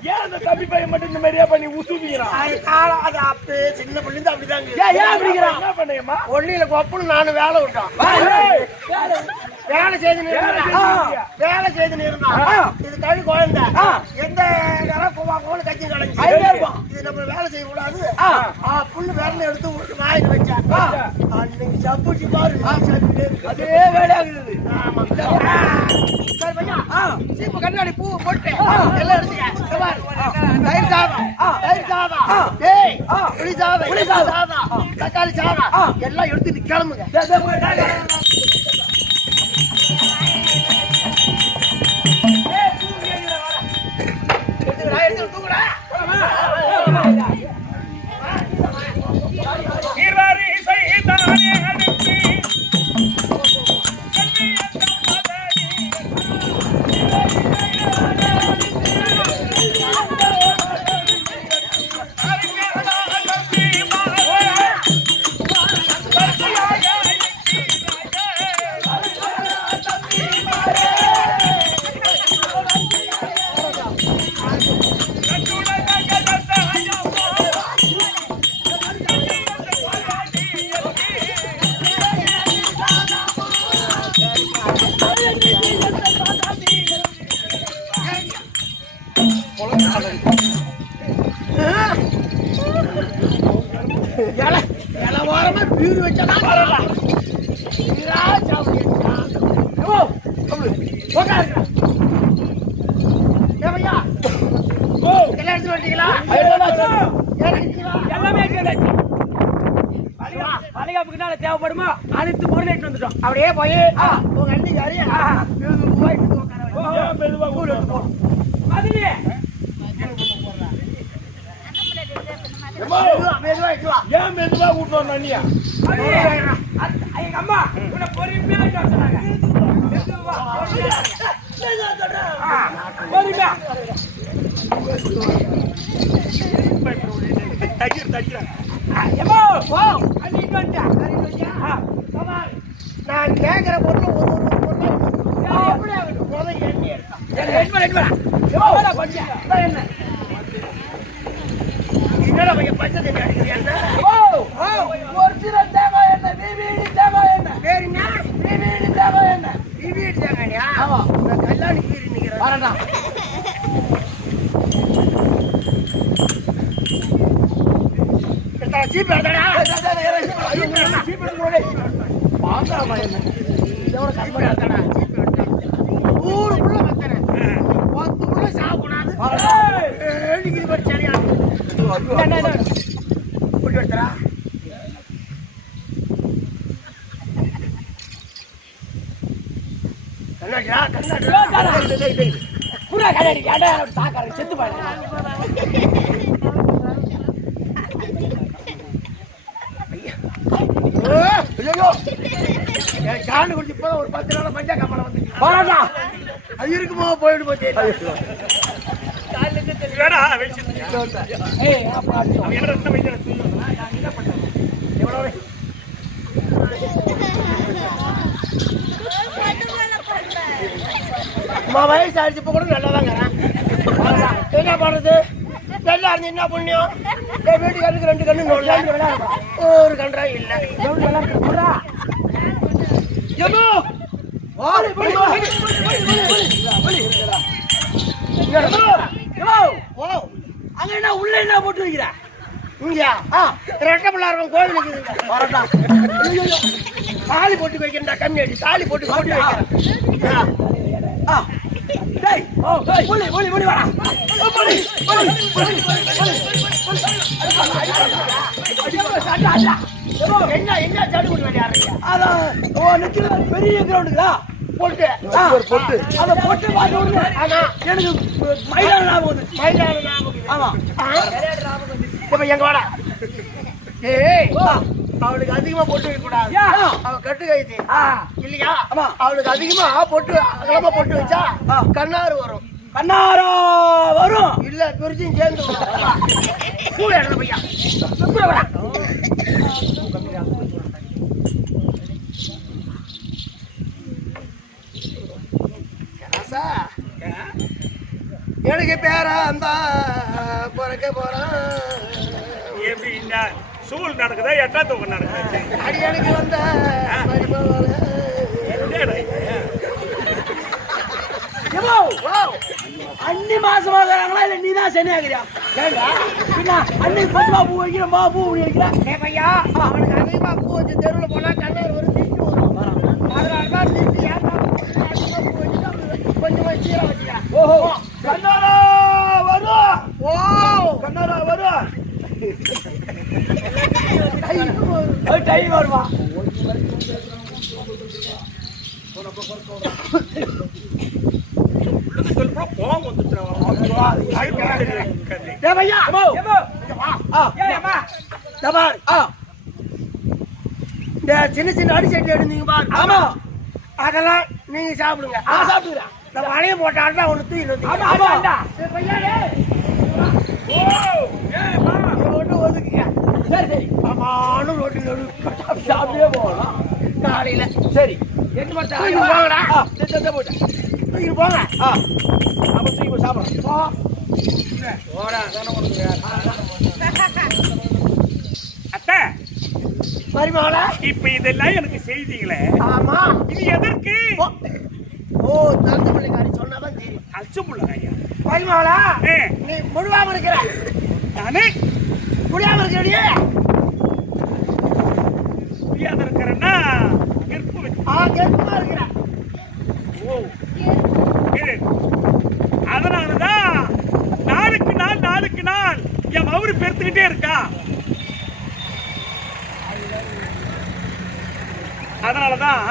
ஏன் அந்த தம்பி பையன் மட்டும் இந்த மாதிரியா பண்ணி உசுவிக்கிறான் அது அப்ப சின்ன சின்ன பிள்ளைங்க அப்படிதாங்க. ஏன் அப்படிங்கிறான்? என்ன பண்ணேம்மா? ஒன்னில கொப்புன்னு நானும் வேலை விட்டோம். வேலை செய்து வேலை செய்து இருந்தான். இது கழி குழந்தை எந்த கோவாக்கோன்னு கட்சி கலைஞ்சு இது நம்ம வேலை செய்ய கூடாது. புல்லு விரல எடுத்து வாயில வச்சேன். அன்னைக்கு சப்புச்சு பாரு அதே வேலையாகுது. சீப்பு கண்ணாடி பூ போட்டு எல்லாம் எடுத்துக்க. தயிர் சாதம் தயிர் சாதம் புளி சாதம் புளி சாதம் தக்காளி சாதம் எல்லாம் எடுத்து கிளம்புங்க. பீரு வச்சா பாதுகாப்புக்குனால தேவைப்படுமோ அதுக்கு பொருள் எடுத்து வந்துட்டோம். அப்படியே போய் உங்க அண்ணிக்காரி ஏன் மெதுவா கூட்டு வந்த அண்ணியா? எங்க அம்மா உன்னை பொறுமையா சொன்னாங்க. பொறுமையா நான் கேட்கிற பொருள் ஒரு எண்ணி என்னடா பையன் பச்சை தண்ணி அடிக்கிறியா? ஒரிஜினல் தேங்காய் எண்ணெய், பிபிடி தேங்காய் எண்ணெய். வேற என்ன? பிபிடி தேங்காய் எண்ணெய். பிபிடி தேங்காயா? ஆமா. நான் கல்லாணி கீறி நிக்கிறேன். வரடா. சீப் எடுடா. சீப் எடுக்கறோடே. பாங்கா பையன். இதோட சீப் எடுடா. சீப் எடுடா. ஊருக்குள்ள வந்தனே. ஒத்துக்குள்ள சாப்பிடாது. ஏடிக்கு படி சரியா. போட்டு எடுடா. கண்ணாடியா கண்ணாடி. புரா கண்ணாடி ஏடா தாக்கார செத்து போயிடுறா. ஐயோ காண்டு குடிச்சு போத ஒரு 10 நாள் மஞ்சா கமல வந்து வரடா. அது இருக்குமோ போயிடு போதே. வேடா வெச்சு. ஏய் அப்பா அவன் என்ன ரத்தம் வைக்கிற சொல்லுங்க. நான் என்ன பண்றேன்? எவ்வளவு வயசு ஆயிடுச்சு இப்ப கூட நல்லாதாங்க. என்ன பண்றது? வெள்ளா இருந்து என்ன புண்ணியம்? என் வீட்டுக்காரருக்கு 2 கண்ணு நோடல, ஒரு கன்றா இல்ல. அங்க என்ன உள்ள என்ன போட்டு வைக்கிற? இங்கயா ரெட்ட பிள்ளாரம் கோவில் தாலி போட்டு வைக்கிறா. கம்மி அடி தாலி போட்டு போட்டு வைக்கிறேன். என்ன என்ன சாடு போட்டு விளையாடுறீங்க? பெரிய கிரவுண்டுங்களா போட்டு போட்டு அதை போட்டு பார்த்து எனக்கு மைதான ஞாபகம். மைதான ஞாபகம். ஆமா இப்ப எங்க வாடா. ஏய் அவளுக்கு அதிகமா போட்டு வைக்க கூடாது. அவ கட்டு கைது இல்லையா? அவளுக்கு அதிகமா போட்டு அகலமா போட்டு வச்சா கண்ணாறு வரும். கண்ணாரா வரும் இல்ல பெருசும் சேர்ந்து கூட எடுத்த பையா எனக்கு பேரா அந்த பிறக்க போறான். எப்படி சூழ் நடக்குதா 8ஆம் தொகுப்பு நடக்குது அடியானுக்கு வந்த அன்னி மாசமா வராங்களா இல்ல நீதான் சனியாகிறியா அன்னை பட்டுவா பூ வைக்கிற மா பூ வைக்கிற பையா அவனுக்கு அதிகமா பூ வச்சு தெருவில் போனா கண்ணூர் ஒரு திட்டு வரும் அதனாலதான் திட்டு கொஞ்சம் சீர வச்சுக்கிறேன் ஓஹோ கண்ணாரா வரும் ஓ கண்ணாரா வரும் டைம் வருமா கோவம் வந்துட்டு இந்த சின்ன சின்ன அடிச்சட்டி எடுத்தீங்க பாரு ஆமா அதெல்லாம் நீங்க சாப்பிடுங்க சாப்பிடுறேன் இந்த வளைய போட்டாண்டா ஒண்ணு தூக்கி ஒன்று ஒதுக்குங்க சரி சரி ஆமானும் ரோட்டு நடு சாப்பிட்டே போகலாம் காலையில சரி 8 மணி போங்கடா போட்டேன் தூக்கி போங்க அப்ப தூக்கி சாப்பிடலாம் அத்தை மருமகளா இப்ப இதெல்லாம் எனக்கு செய்திங்களே ஆமா இது எதற்கு ஓ தந்த பிள்ளைக்காரி சொன்னாதான் தெரியும் அச்சு புள்ள ஐயா மருமகளா ஏ, நீ முழுவாம இருக்கிற நானே முடியாம இருக்கிறடியே புரியாத இருக்கிறேன்னா கெருப்பு வச்சு கெருப்பமா இருக்கிற ஓ இரு. அதனாலதான் நாளுக்கு நாள் என் மவுரு பெருத்துக்கிட்டே இருக்கா அதனாலதான்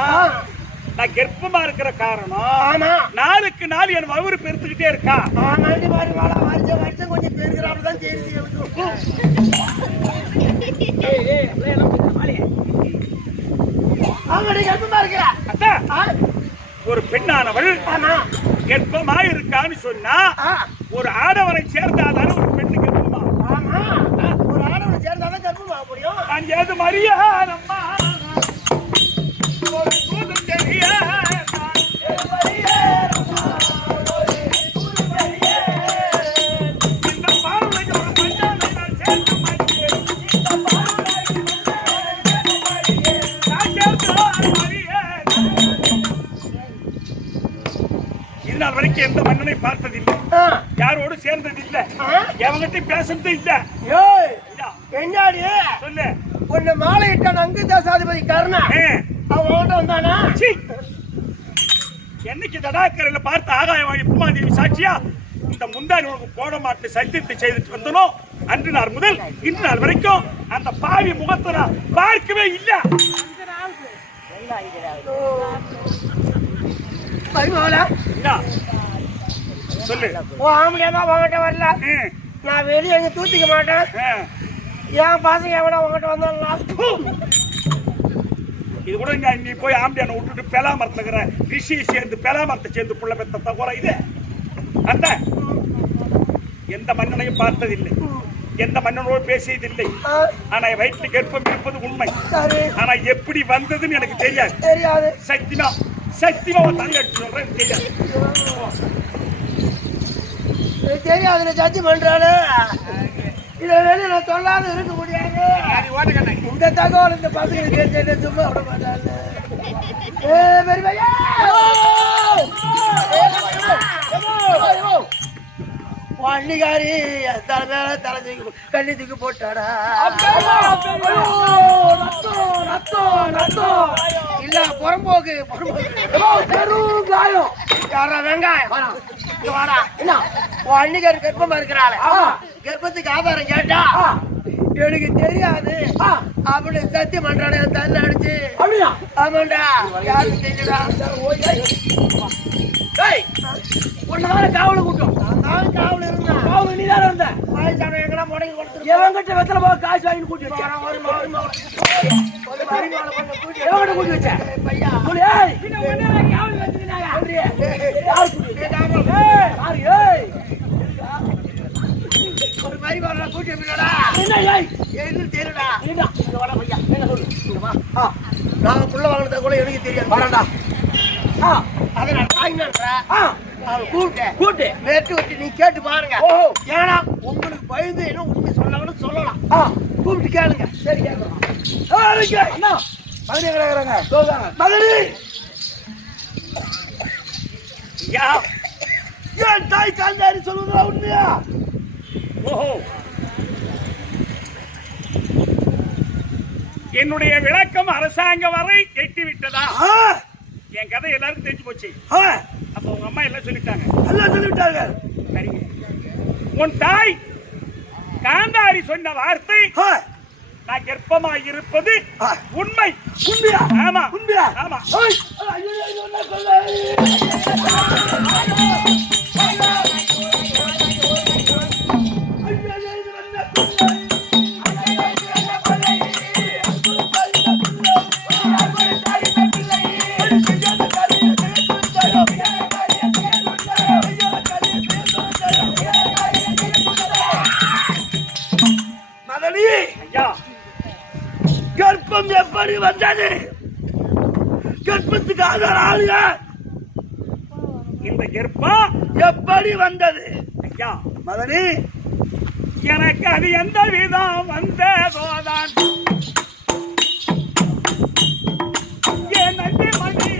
நான் கெர்ப்பமா இருக்கிற காரணம் ஆமா நாளுக்கு நாள் என் மவுரு பெருத்துக்கிட்டே இருக்கா ஆமாண்டி மருமகளா வருஷம் கொஞ்சம் பெருகிறாப்புல தான் தெரியுது ஆமாடி கெருப்பமா இருக்கிற அதான் ஒரு பெண்ணானவள் ஆமா கெர்ப்பமா இருக்கான்னு சொன்னா ஒரு ஆடவனை சேர்ந்தாதான ஒரு பெண்ணு கெர்ப்பமா ஆமா ஒரு ஆடவனை சேர்ந்தாதான் கர்ப்பம் ஆக முடியும் அங்கேது மரியாதம்மா ஒரு தூதன் தெரிய இந்த பார்வைக்கு ஒரு மஞ்சானை நான் சேர்த்து மறியேன். இந்த பார்வைக்கு நான் சேர்த்து மறியேன். இதுநாள் வரைக்கும் எந்த மன்னனை பார்த்ததில்லை யாரோடு சேர்ந்ததில்லை எவங்கிட்ட பேசுறது இல்ல என்னடி சொல்லு உன்னை மாலையிட்டான் அங்கு தேசாதிபதி கருணா அவன் வந்தானா சீ. என்னைக்கு தடாக்கரையில பார்த்த ஆகாயவாணி பூமாதேவி சாட்சியா இந்த முந்தானி உனக்கு போட மாட்டு சத்தியத்தை செய்துட்டு வந்தனோ அன்று நாள் முதல் இன்று நாள் வரைக்கும் அந்த பாவி முகத்தை நான் பார்க்கவே இல்ல மருமகளா என்ன? சொல்லு ஓ ஆம்பளையாதான் உங்ககிட்ட வரல நான் வெளியே எங்க தூத்திக்க மாட்டேன் என் பசங்க எவனா உங்ககிட்ட வந்தாலும் இது கூட நீ போய் ஆம்பியான விட்டுட்டு பெலா மரத்துக்கிற ரிஷியை சேர்ந்து பெலா மரத்தை சேர்ந்து புள்ள பெத்த தகவலா இது அந்த எந்த மன்னனையும் பார்த்ததில்லை எந்த மன்னனோடு பேசியதில்லை ஆனா வயிற்று கெர்ப்பம் இருப்பது உண்மை ஆனா எப்படி வந்ததுன்னு எனக்கு தெரியாது தெரியாது சத்தியமா தங்க அடிச்சு சொல்றேன் தெரியாது தெரியாது ஜட்ஜி பண்றாரு இதை வெளியில சொல்லாத இருக்க முடியாது இந்த தகவல் இந்த பசங்களுக்கு சும்மா விட மாட்டாங்க அன்னிகாரி தலை மேல தலை தூக்கி கண்ணி தூக்கி போட்டாடா இல்ல புறம்போக்கு காயம் யாரா வெங்காயம் வாடா என்ன அன்னிகாரி கர்ப்பமா இருக்கிறாள் கர்ப்பத்துக்கு ஆதாரம் கேட்டா எனக்கு தெரியாது அப்படி சத்தியம் பண்றானே தள்ள அடிச்சு அப்படியா ஆமாண்டா யாருக்கு தெரியுடா உன்னதான காவல கூட்டம் நான் காவல் இருந்தேன் காவல் நீதான் இருந்த வாய்ச்சான எங்கடா முடங்கி கொடுத்துரு எவங்கிட்ட வெத்தலை போக காசு வாங்கி கூட்டி வச்சேன் எவங்கிட்ட கூட்டி வச்சேன் பையா காவல் வச்சிருந்தாங்க ஒரு மாதிரி வரல கூட்டி எப்படிடா எது தெரியுடா என்ன சொல்லு நான் புள்ள வாங்கினத கூட எனக்கு தெரியாது வரடா அதை நான் வாங்கினேன் கூட்டு வெட்டி வச்சு நீ கேட்டு பாருங்க ஏன்னா உங்களுக்கு பயந்து என்ன உண்மை சொல்லணும்னு சொல்லலாம் கூப்பிட்டு கேளுங்க. சரி கேட்கறோம். அண்ணா மகனே கிடக்குறாங்க. மகனே யா என் தாய் காந்தாரி சொல்லுங்களா உண்மையா? ஓஹோ, என்னுடைய விளக்கம் அரசாங்கம் வரை எட்டிவிட்டதா? என் கதை எல்லாருக்கும் தெரிஞ்சு போச்சு. அப்ப உங்க அம்மா எல்லாம் சொல்லிட்டாங்க. எல்லாம் சொல்லிவிட்டாங்க. சரிங்க. உன் தாய் காந்தாரி சொன்ன வார்த்தை நான் கர்ப்பமாய் இருப்பது உண்மை. உண்மையா? ஆமா உண்மையா? ஆமா. மகனே ஐயா, கர்ப்பம் எப்படி வந்தது? கர்ப்பத்துக்கு ஆதார ஆளுங்க இந்த கர்ப்பம் எப்படி வந்தது? ஐயா, மகனே எனக்கு அது எந்த விதம் வந்ததோதான் என் நன்றி மணி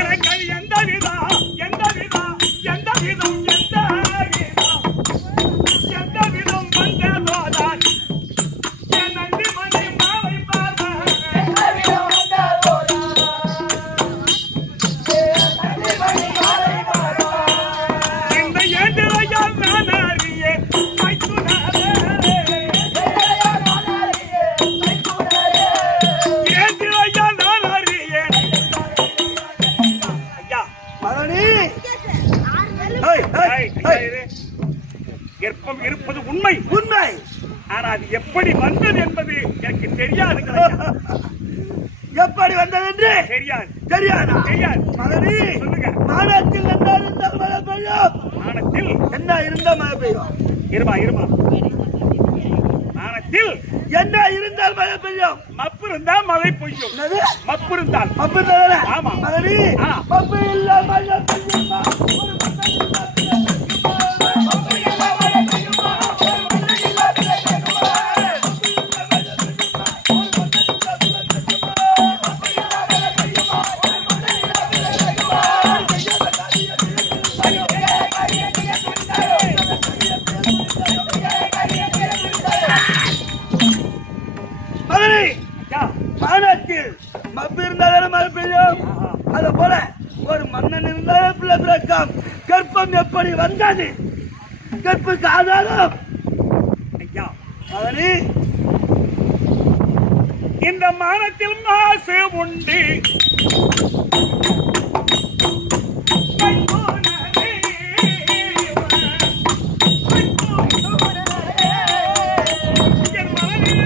எனக்கு அது எந்த விதம் எந்த விதம் எந்த விதம் எந்த விதம் எந்த விதம் வந்ததோதான் என் நன்றி மணி மாவை பாபா இந்த ஏந்திரையால் நான் அறியே மைத்துனரே ஏந்திரையால் நான் அறியே ஐயா. மகனே கர்ப்பம் இருப்பது உண்மை. உண்மை. ஆனா அது எப்படி வந்தது என்பது எனக்கு தெரியாது. எப்படி வந்தது என்று தெரியாது. தெரியாதா? தெரியாது. மகனே சொல்லுங்க. மானத்தில் என்ன இருந்தால் மழை பெய்யும்? மானத்தில் என்ன இருந்தா மழை பெய்யும்? இருமா மானத்தில் என்ன இருந்தால் மழை பெய்யும்? மப்பு இருந்தா மழை பொய்யும். என்னது? மப்பு இருந்தால் மப்பு தவிர? ஆமா. மகனே ஆ. மப்பு இல்ல மழை பெய்யுமா? ஒரு மண்ணை இல்ல மகனே ஐயா, மானத்தில் மப்பு இருந்தாலும் மழை பெய்யும். அது போல ஒரு மன்னன் இருந்தாலும் பிள்ளை பிறக்கம். கர்ப்பம் எப்படி வந்தது? கற்புக்கு ஆதாரம் ஐயா, மகனே இந்த மானத்தில் மாசு உண்டு. என் மனதில்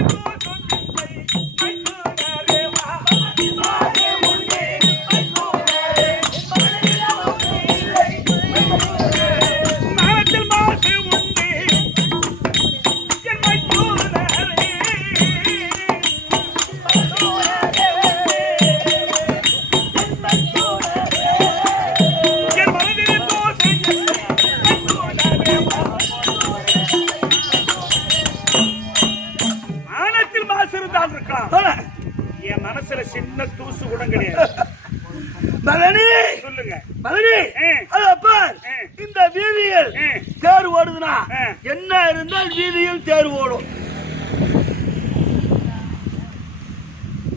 மானத்தில் மாசு உண்டு. என் மைத்துனரே என் மனதில் தோசை மானத்தில் மாசு இருந்தால் இருக்கலாம். என் மனசுல சின்ன தூசு கூட கிடையாது. மகனே சொல்லுங்க. மகனே அது பார். இந்த வீதியில் தேர் ஓடுதுன்னா என்ன இருந்தால் வீதியில் தேர் ஓடும்.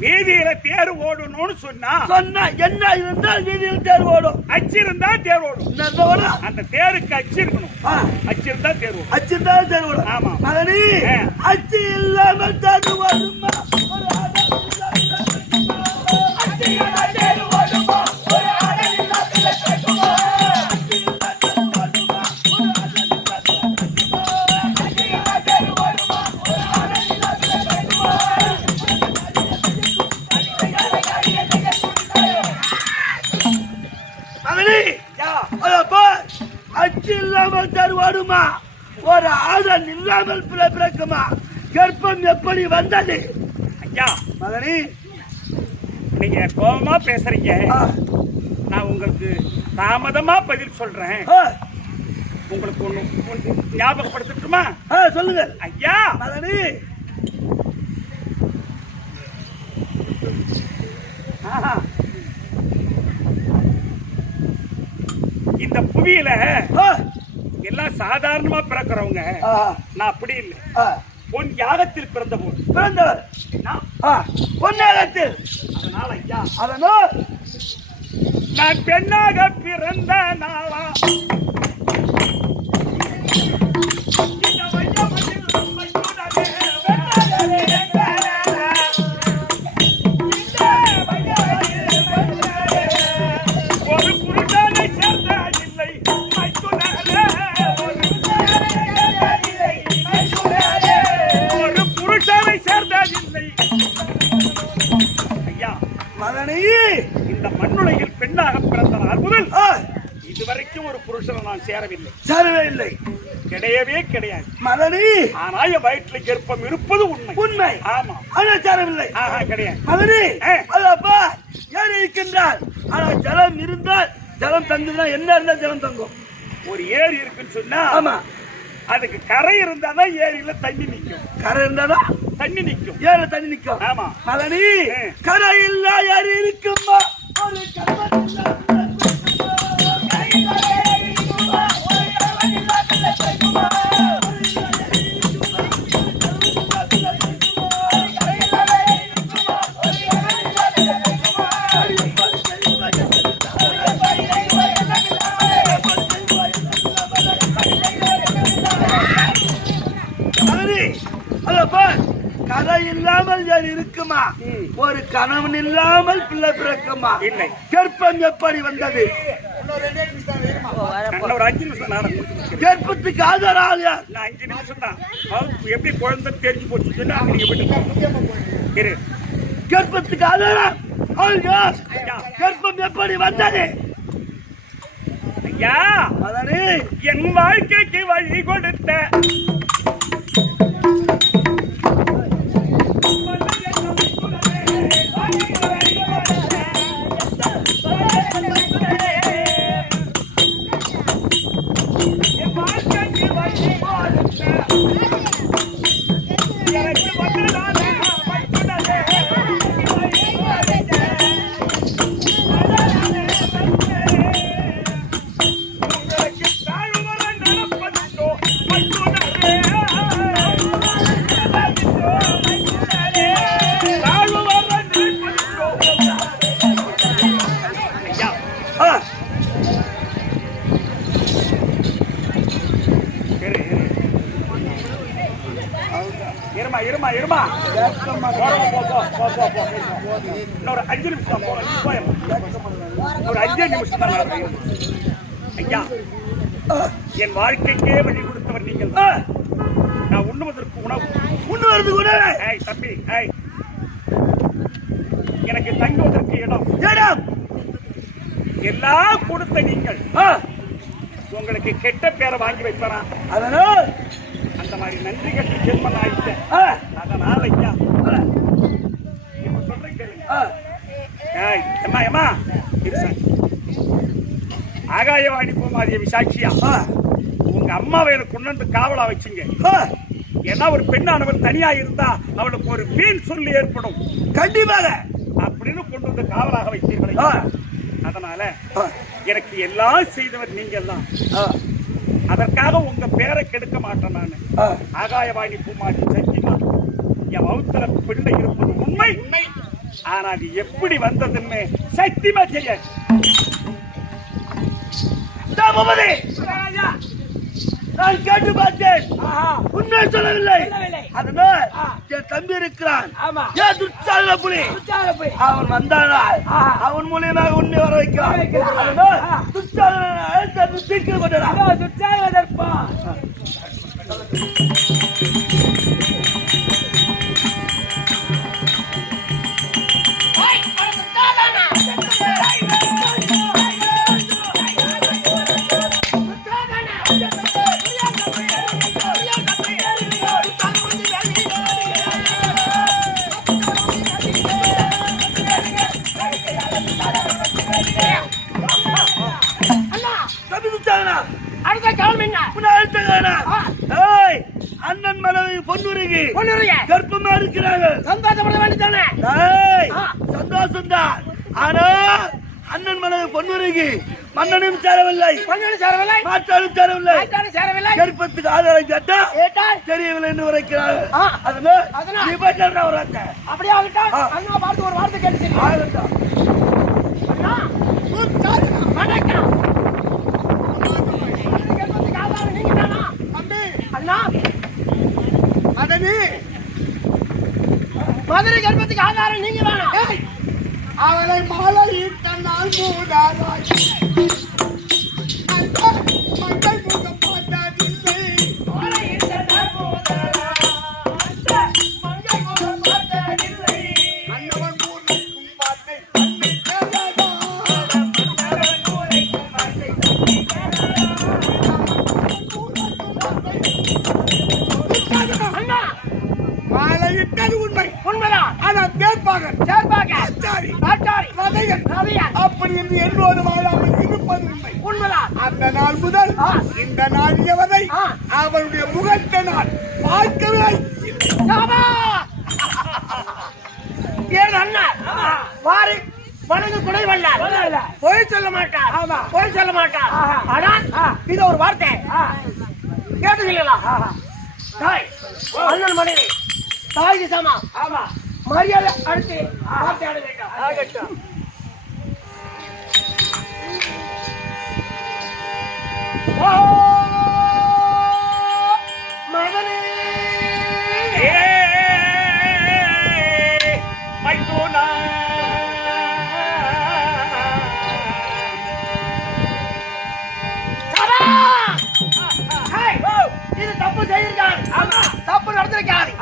வீதியில தேர் ஓடணும்னு சொன்னா என்ன இருந்தால் வீதியில் தேர் ஓடும். அச்சு இருந்தா தேர் ஓடும். என்ன ஓடும்? அந்த தேருக்கு அச்சு இருக்கணும். அச்சு இருந்தா தேர் ஓடும். அச்சு இருந்தால் தேர் ஓடும். ஆமா. மகனே அச்சு இல்லாமல் தேர் ஓடுமா? மகனே அச்சு இல்லாமல் தேர் ஓடுமா? ஒரு ஆதன் இல்லாமல் பிறக்குமா? கர்ப்பம் எப்படி வந்தது? ஐயா, மகனே நீங்க கோபமா பேசுறீங்க. நான் உங்களுக்கு தாமதமா பதில் சொல்றேன். உங்களுக்கு ஒண்ணு ஞாபகப்படுத்தட்டுமா? சொல்லுங்க ஐயா. மதனி இந்த புவியில எல்லாம் சாதாரணமா பிறக்கிறவங்க. நான் அப்படி இல்லை. பொன் யாகத்தில் பிறந்தவர் பொன் யாகத்தில். அதனால ஐயா, அதனால் நான் பெண்ணாக பிறந்த நாளா இந்த மண்ணுலகில் பெண்ணாக பிறந்த நாள் முதல் இதுவரைக்கும் ஒரு புருஷனை நான் சேரவே இல்லை. கிடையவே கிடையாது மதனி. ஆனா என் வயிற்றுல கர்ப்பம் இருப்பது உண்மை. ஆமா, ஆனா சேரவில்லை. கிடையாது மதனி. அதப்பா ஏன் இருக்கின்றார்? ஆனா ஜலம் இருந்தால் ஜலம் தங்குதுன்னா என்ன இருந்தா ஜலம் தங்கும்? ஒரு ஏரி இருக்குன்னு சொன்னா, ஆமா, அதுக்கு கரை இருந்தாதான் ஏரியில தண்ணி நிக்கும். கரை இருந்தாதான் தண்ணி நிக்கும், ஏரியில தண்ணி நிக்கும். ஆமா மதனி, கரை இல்லா ஏரி இருக்குமா? ஒரு கதை இல்லாமல் யார் இருக்குமா? ஒரு கணவன் இல்லாமல் பிள்ளை பிறக்குமா? இல்லை. கர்ப்பம் எப்படி வந்தது? ஒரு 5 நிமிஷம் கர்ப்பத்துக்கு ஆதாரம் யார்? 5 நிமிஷம் தான். எப்படி குழந்தை தெரிஞ்சு போச்சு. கர்ப்பத்துக்கு ஆதாரம் கர்ப்பம் எப்படி வந்தது? ஐயா, மதனி, என் வாழ்க்கைக்கு வழி கொடுத்த இருமா இன்னொரு 5 நிமிஷம் ஒரு 5 நிமிஷம் தான். ஐயா, என் வாழ்க்கைக்கே வழி கொடுத்தவர் நீங்கள். நான் உண்ணுவதற்கு உணவு கூட தம்பி, எனக்கு தங்குவதற்கு இடம் எல்லாம் கொடுத்த நீங்கள் உங்களுக்கு கெட்ட பேரை வாங்கி வைப்பா. அதனால் அந்த மாதிரி நன்றி கட்டி ஜென்மன் ஆயிட்டேன். அதனால ஐயா சொல்றேன் கேளுங்க. ஆகாயவாணி பூமாதிய விசாட்சியா உங்க அம்மாவை எனக்கு கொண்டு வந்து காவலா வச்சுங்க. ஏன்னா ஒரு பெண்ணானவன் தனியா இருந்தா அவளுக்கு ஒரு வீண் சொல்லி ஏற்படும். கண்டிப்பாக அப்படின்னு கொண்டு வந்து காவலாக வைத்தீர்களா? அதனால எனக்கு எல்லாம் செய்தவர் நீங்க எல்லாம். அதற்காக உங்க பேரை கெடுக்க மாட்டேன் நானு. ஆகாயவாணி பூமாதி சத்தியமா என் வவுத்துல பிள்ளை இருப்பது உண்மை. ஆனா அது எப்படி வந்ததுன்னு சத்தியமா தெரியாது. நான் கேட்டு பார்த்தேன், உண்மை சொல்லவில்லை. அதனால் என் தம்பி இருக்கிறான், துச்சால புலி, அவன் வந்தானால் அவன் மூலியமாக உண்மை வர வைக்கிறான். துச்சால தூக்கி கொண்டான். துச்சாலப்பா மனைவி பொன்னுருகி பொன்னுருகி கர்ப்பமா இருக்கிறார்கள். சந்தோஷப்பட வேண்டியதானே? சந்தோஷம் தான். ஆனா அண்ணன் மனைவி பொன்னுருகி மன்னனும் சேரவில்லை, மாற்றாலும் சேரவில்லை. கருப்பத்துக்கு ஆதாரம் கேட்டா தெரியவில்லை என்று உரைக்கிறார்கள். அதனால நீ போய் சொல்ற ஒரு வார்த்தை. அப்படியே ஆகட்டும். அண்ணா பார்த்து ஒரு வார்த்தை கேட்டு ஆகட்டும். அண்ணா வணக்கம். அண்ணா மதுரை கர்ப்பத்துக்கு ஆதாரம் நீங்க தானா? அவளை மாலையிட்ட நாள் மூடாதாய் அந்த மங்கள் முகம் பார்த்ததில்லை. மாலையிட்ட நாள் மூடாதாய் அந்த மங்கள் முகம் பார்த்ததில்லை. அன்னவன் ஊரைக்கும் வார்த்தை தன்னை கேளாதா. அன்னவன் ஊரைக்கும் வார்த்தை தன்னை கேளாதா. அண்ணா மாலையிட்டது உண்மை, உண்மைதான். ஆனால் சேர்ப்பாக அப்படி என்று என்னோடு வாழாமல் இருப்பது உண்மை. உண்மைதான். அந்த நாள் முதல் இந்த நாடியவதை அவருடைய முகத்தை நான் பார்க்கவே ஏன் அண்ணா வாரி வணங்கு குடை வல்லார் பொய் சொல்ல மாட்டார். ஆனால் இது ஒரு வார்த்தை கேட்டுங்களா? தாய் அண்ணன் மனைவி தாய்க்கு சமா மரியாதை அடுத்து வார்த்தை ஆட வேண்டும். மகனே மைத்தூனா இது தப்பு செய்திருக்காரு. தப்பு நடந்திருக்காரு.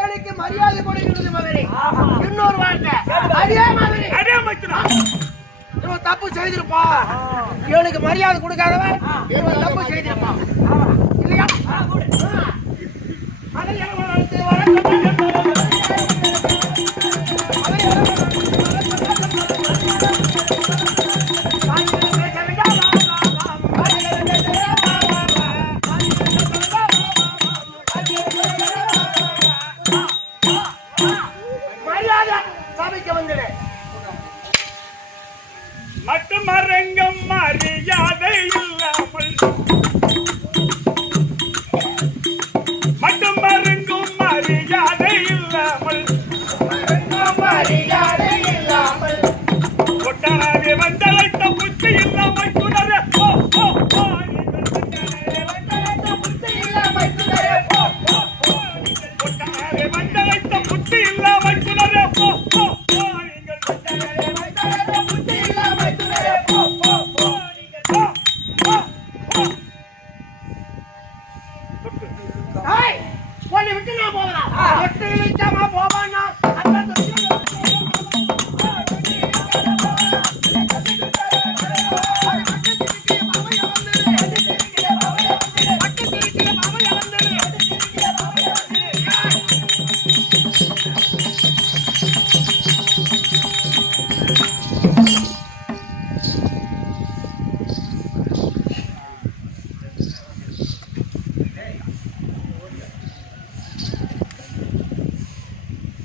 ஏழைக்கு மரியாதை கொடுக்கிறது மகனே. இன்னொரு வார்த்தை அதே மாதிரி இவன் தப்பு செய்திருப்பா. இவனுக்கு மரியாதை கொடுக்காதவன் இவன் தப்பு செய்திருப்பான் இல்லையா? மரியாதை சபைக்கு வந்துடு. மட்டும் அரங்கம் மரியாதை இல்லாமல் மட்டும் அரங்கும் மரியாதை இல்லாமல் கொட்டாரே வந்தழைத்த புத்தி இல்லாமல் குணரே கொட்டாரே வந்தழைத்த புத்தி இல்லாமல் குணரே உன்னை விட்டு நான் போகலாம். ஒட்டு இழுக்காம போவான்னா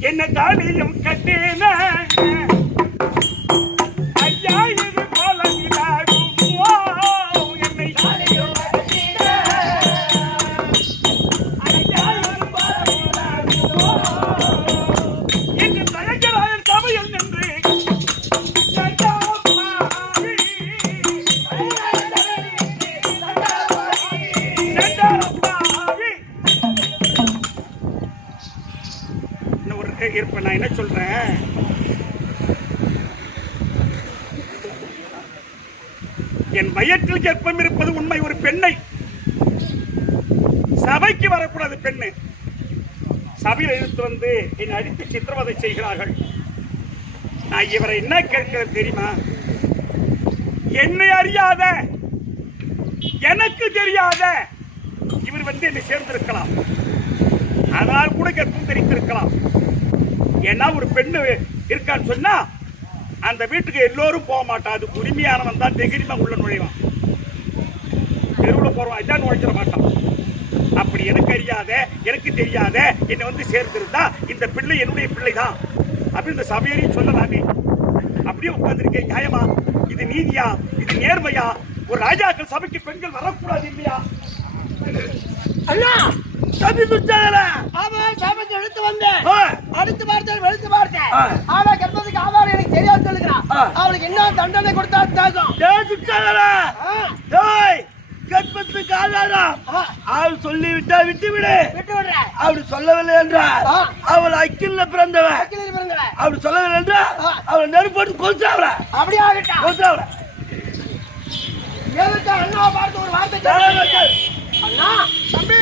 என்ன தாலியும் கட்டின ஐயா இது போல நிலாகும் என்னை தாலியும் கட்டின ஐயா இது போல நிலாகும் என்று தயங்கராயர் சபையில் நின்று இருப்ப நான் என்ன சொல்றேன், என் வயிற்றில் கர்ப்பம் இருப்பது உண்மை. ஒரு பெண்ணை சபைக்கு வரக்கூடாது, பெண்ணு சபையில் இழுத்து வந்து என்னை அடித்து சித்திரவதை செய்கிறார்கள். நான் இவரை என்ன கேட்கிறது தெரியுமா? என்னை அறியாத, எனக்கு தெரியாத இவர் வந்து என்னை சேர்ந்திருக்கலாம், அதனால் கூட கர்ப்பம் தெரிந்திருக்கலாம். ஏன்னா ஒரு பெண்ணு இருக்கான்னு சொன்னா அந்த வீட்டுக்கு எல்லோரும் போக மாட்டான். அதுக்கு உரிமையானவன் தான் தைரியமா உள்ள நுழைவான். தெருவில் போறவன் இதான் நுழைச்சிட மாட்டான். அப்படி இப்படி எனக்கு அறியாத எனக்கு தெரியாத என்னை வந்து சேர்ந்திருந்தா இந்த பிள்ளை என்னுடைய பிள்ளைதான் அப்படி இந்த சபையரையும் சொல்லலாமே. அப்படியே உட்கார்ந்துருக்கேன். நியாயமா? இது நீதியா? இது நேர்மையா? ஒரு ராஜாக்கள் சபைக்கு பெண்கள் வரக்கூடாது இல்லையா? அண்ணா தம்பி துச்சாதல ஆமா சபைக்கு எடுத்து வந்தேன். அடுத்து பார்த்தேன் ஆனா கற்பதுக்கு ஆதாரம் எனக்கு தெரியாது சொல்லுகிறான். அவளுக்கு என்ன தண்டனை கொடுத்தா தாகும்? துச்சாதல கற்பத்துக்கு ஆதாரம் அவள் சொல்லி விட்டா விட்டு விடுறேன். அப்படி சொல்லவில்லை என்றால் அவள் அக்கில பிறந்தவன். அப்படி சொல்லவில்லை என்றால் அவள் நெருப்போட்டு கொல்றாவல. அப்படியே ஆகட்டும் கொல்றாவல. எதுக்கு அண்ணா பார்த்து ஒரு வார்த்தை அண்ணா தம்பி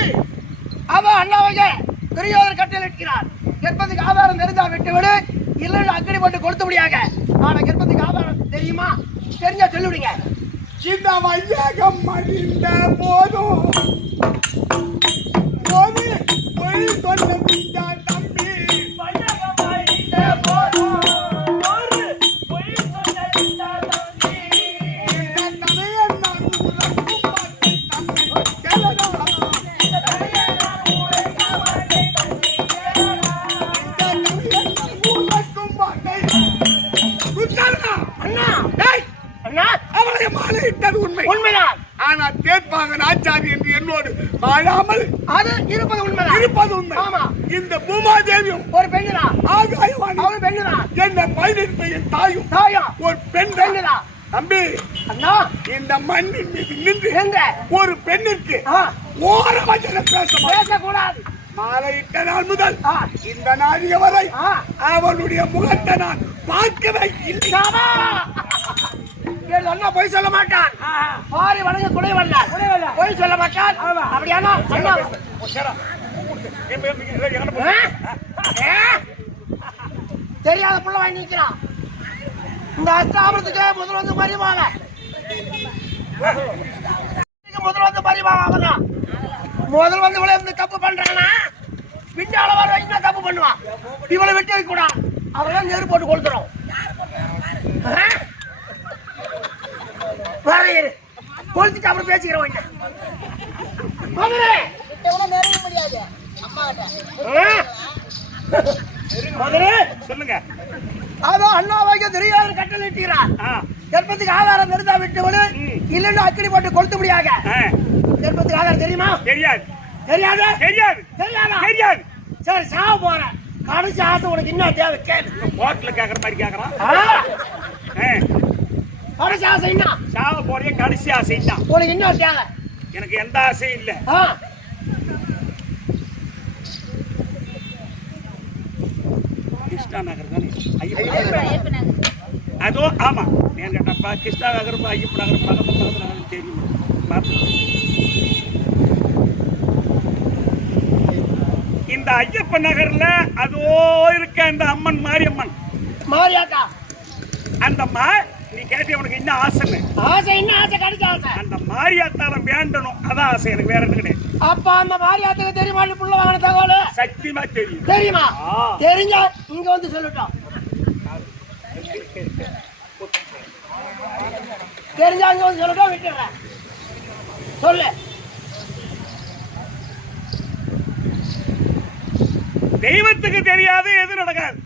அவன் அண்ணாவையே துரியோதனர் கட்டளை இருக்கிறார். கற்பதுக்கு ஆதாரம் தெரிஞ்சா விட்டுவிடு, இல்லைன்னு அக்கடி போட்டு கொடுத்து முடியாங்க. ஆனா கற்பதுக்கு ஆதாரம் தெரியுமா? தெரிஞ்சா சொல்லிவிடுங்க. இந்த வையகம் மடிந்த போதும் போது பொய் சொல்ல முடியா தம்பி. வையகம் மடிந்த போதும் போது பொய் சொல்ல முடியா தம்பி. இந்த கதையை நான் உனக்கும் பார்த்தேன் தம்பி. கேளடா. இந்த கதையை நான் உனக்கும் பார்த்தேன் தம்பி. கேளடா. இந்த கதையை நான் உனக்கும் பார்த்தேன். குச்சாலா அண்ணா டேய் அண்ணா அவளை மாலையிட்டது உண்மைதான். ஆனா தேப்பாங்க ஆச்சாரி என்று என்னோடு வாழாமல் அது இருப்பது உண்மை. ஆமா இந்த பூமாதேவியும் ஒரு பெண்ணுதான். ஆகாயவாணி அவள் பெண்ணுதான். என்ன பயிரிட்ட என் தாயும் ஒரு பெண்ணுதான். தம்பி அண்ணா இந்த மண்ணின் மீது நின்று எங்க ஒரு பெண்ணிற்கு ஓர வச்சன பேசக்கூடாது. மாலையிட்ட நாள் முதல் இந்த நாளிக வரை அவனுடைய முகத்தை நான் பார்க்கவே இல்லை. அண்ணா பொய் சொல்ல மாட்டான். பாரி வணங்க குடைவல்ல பொய் சொல்ல மாட்டான். அப்படியானா அண்ணா தெரியாத புள்ள வாங்கி நிற்கிறான். இந்த அஷ்டாபத்துக்கு முதல் வந்து பரிவாங்க முதல் வந்து இவ்வளவு தப்பு பண்றானா பின்னால வர வரைக்கும் தப்பு பண்ணுவான். இவ்வளவு வெட்டி வைக்க கூடாது. அதெல்லாம் நெரு போட்டு கொடுத்துரும். கொளுத்துட்டு அப்புறம் பேசிக்கிறேன். சொல்லுங்க. அதான் அண்ணாவாக தெரியாத கட்டளை இட்டுகிறார். கற்பத்துக்கு ஆதாரம் தெரிந்தா விட்டுவிடு, இல்லைன்னு அக்கடி போட்டு கொளுத்து முடியாத. கற்பத்துக்கு ஆதாரம் தெரியுமா? தெரியாது. தெரியாது தெரியாது தெரியாதா? தெரியாது. சரி சாவ போறேன். கடைசி ஆசை உனக்கு இன்னும் தேவை கேளு. ஹோட்டல்ல கேக்குற மாதிரி கேக்குறான். கடைசி ஆசை என்ன? சாவ போறிய கடைசி ஆசை தான். உனக்கு இன்னும் தேவை? எனக்கு எந்த ஆசையும் இல்ல. கிருஷ்ணா நகர் தானே ஐயப்ப அதோ ஆமா ஏன் கேட்டப்பா கிருஷ்ணா நகர் ஐயப்ப நகர் பக்கத்துல தெரியும். இந்த ஐயப்ப நகர்ல அதோ இருக்க இந்த அம்மன் மாரியம்மன் மாரியாத்தா அந்த நீ கேட்ட உனக்கு என்ன ஆசைன்னு? ஆசை என்ன ஆசை? கிடைச்ச ஆசை அந்த மாரியாத்தால வேண்டணும். அதான் ஆசை. எனக்கு வேற என்ன கிடையாது. அப்ப அந்த மாரியாத்துக்கு தெரியுமா புள்ள வாங்கின தகவல்? சத்தியமா தெரியும். தெரியுமா? தெரிஞ்சா இங்க வந்து சொல்லட்டும். தெரிஞ்சா இங்க வந்து சொல்லட்டும். விட்டுறேன். சொல்லு. தெய்வத்துக்கு தெரியாது எது நடக்காது.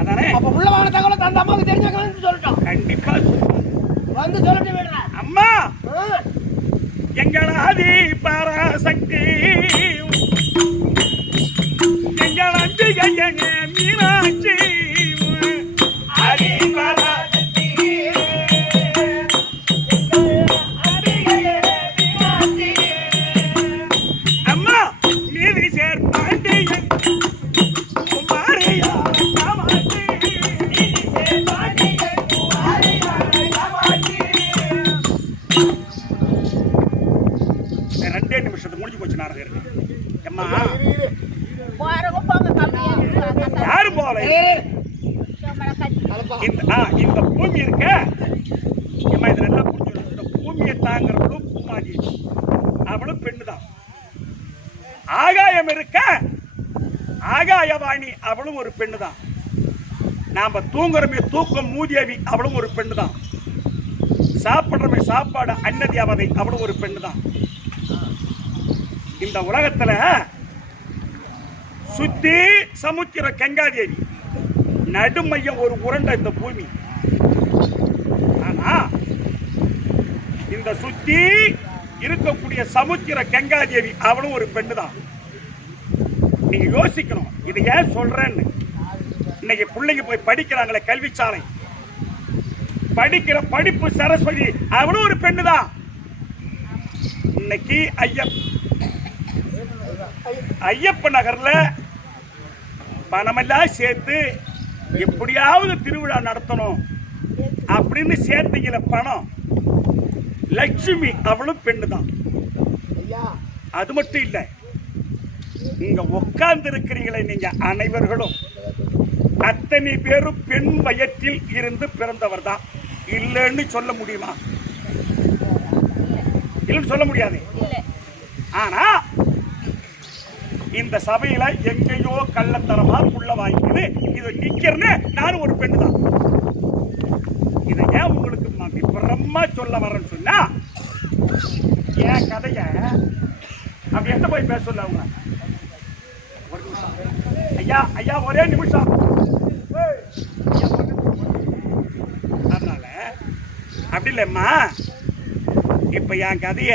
அதானே? அப்ப புள்ள வாங்கின தகவல் தந்த அம்மாவுக்கு தெரிஞ்சாங்க வந்து சொல்லட்டும். கண்டிப்பா வந்து சொல்லிட்டு விடுறேன். அம்மா எங்களாதி பராசக்தி எங்கள் அஞ்சிகை மீனாட்சி ஆதி பராசக்தி அம்மா மீதி சேர்ப்பாண்டி குமாரியா நிமிஷத்துக்கு முடிஞ்சு போச்சு நாடகம் இருக்கு. அம்மா யாரு போல இந்த பூமி இருக்க அம்மா இது நல்லா புரிஞ்சு. இந்த பூமியை தாங்கிறவளும் பூமாதி அவளும் பெண்ணுதான். ஆகாயம் இருக்க ஆகாயவாணி அவளும் ஒரு பெண்ணுதான். நாம தூங்குறமே தூக்கம் மூதேவி அவளும் ஒரு பெண்ணுதான். சாப்பிடுறமே சாப்பாடு அன்னதி அவதை அவளும் ஒரு பெண்ணுதான். இந்த உலகத்துல சுத்தி சமுத்திர கங்காதேவி, நடுமையம் ஒரு உருண்டை இந்த பூமி. ஆனா இந்த சுத்தி இருக்கக்கூடிய சமுத்திர கங்காதேவி அவளும் ஒரு பெண்ணு தான். நீங்க யோசிக்கணும், இதை ஏன் சொல்றேன்னு. இன்னைக்கு பிள்ளைங்க போய் படிக்கிறாங்களே கல்விச்சாலை, படிக்கிற படிப்பு சரஸ்வதி அவளும் ஒரு பெண்ணு தான். இன்னைக்கு ஐயப்ப நகர்ல பணமெல்லாம் சேர்த்து எப்படியாவது திருவிழா நடத்தணும் அப்படின்னு சேர்த்தீங்கள பணம், லட்சுமி அவளும் பெண்ணு தான். அது மட்டும் இல்ல, நீங்க உட்கார்ந்து இருக்கிறீங்களே நீங்க அனைவர்களும் அத்தனை பேரும் பெண் வயத்தில் இருந்து பிறந்தவர் தான். இல்லைன்னு சொல்ல முடியுமா? இல்லைன்னு சொல்ல முடியாது. ஆனா இந்த சபையில எங்கேயோ கள்ளத்தரமா புள்ள வாங்கிக்குது, இது நிக்கிறேன்னு நானும் ஒரு பெண்ணு தான். இதை ஏன் உங்களுக்கு விபரமா சொல்ல வரேன்னு சொன்னா, என் கதைய அப்படி எந்த போய் பேச சொல்ல அவங்க. ஐயா ஐயா ஒரே நிமிஷம். அதனால அப்படி இல்லம்மா, இப்ப என் கதைய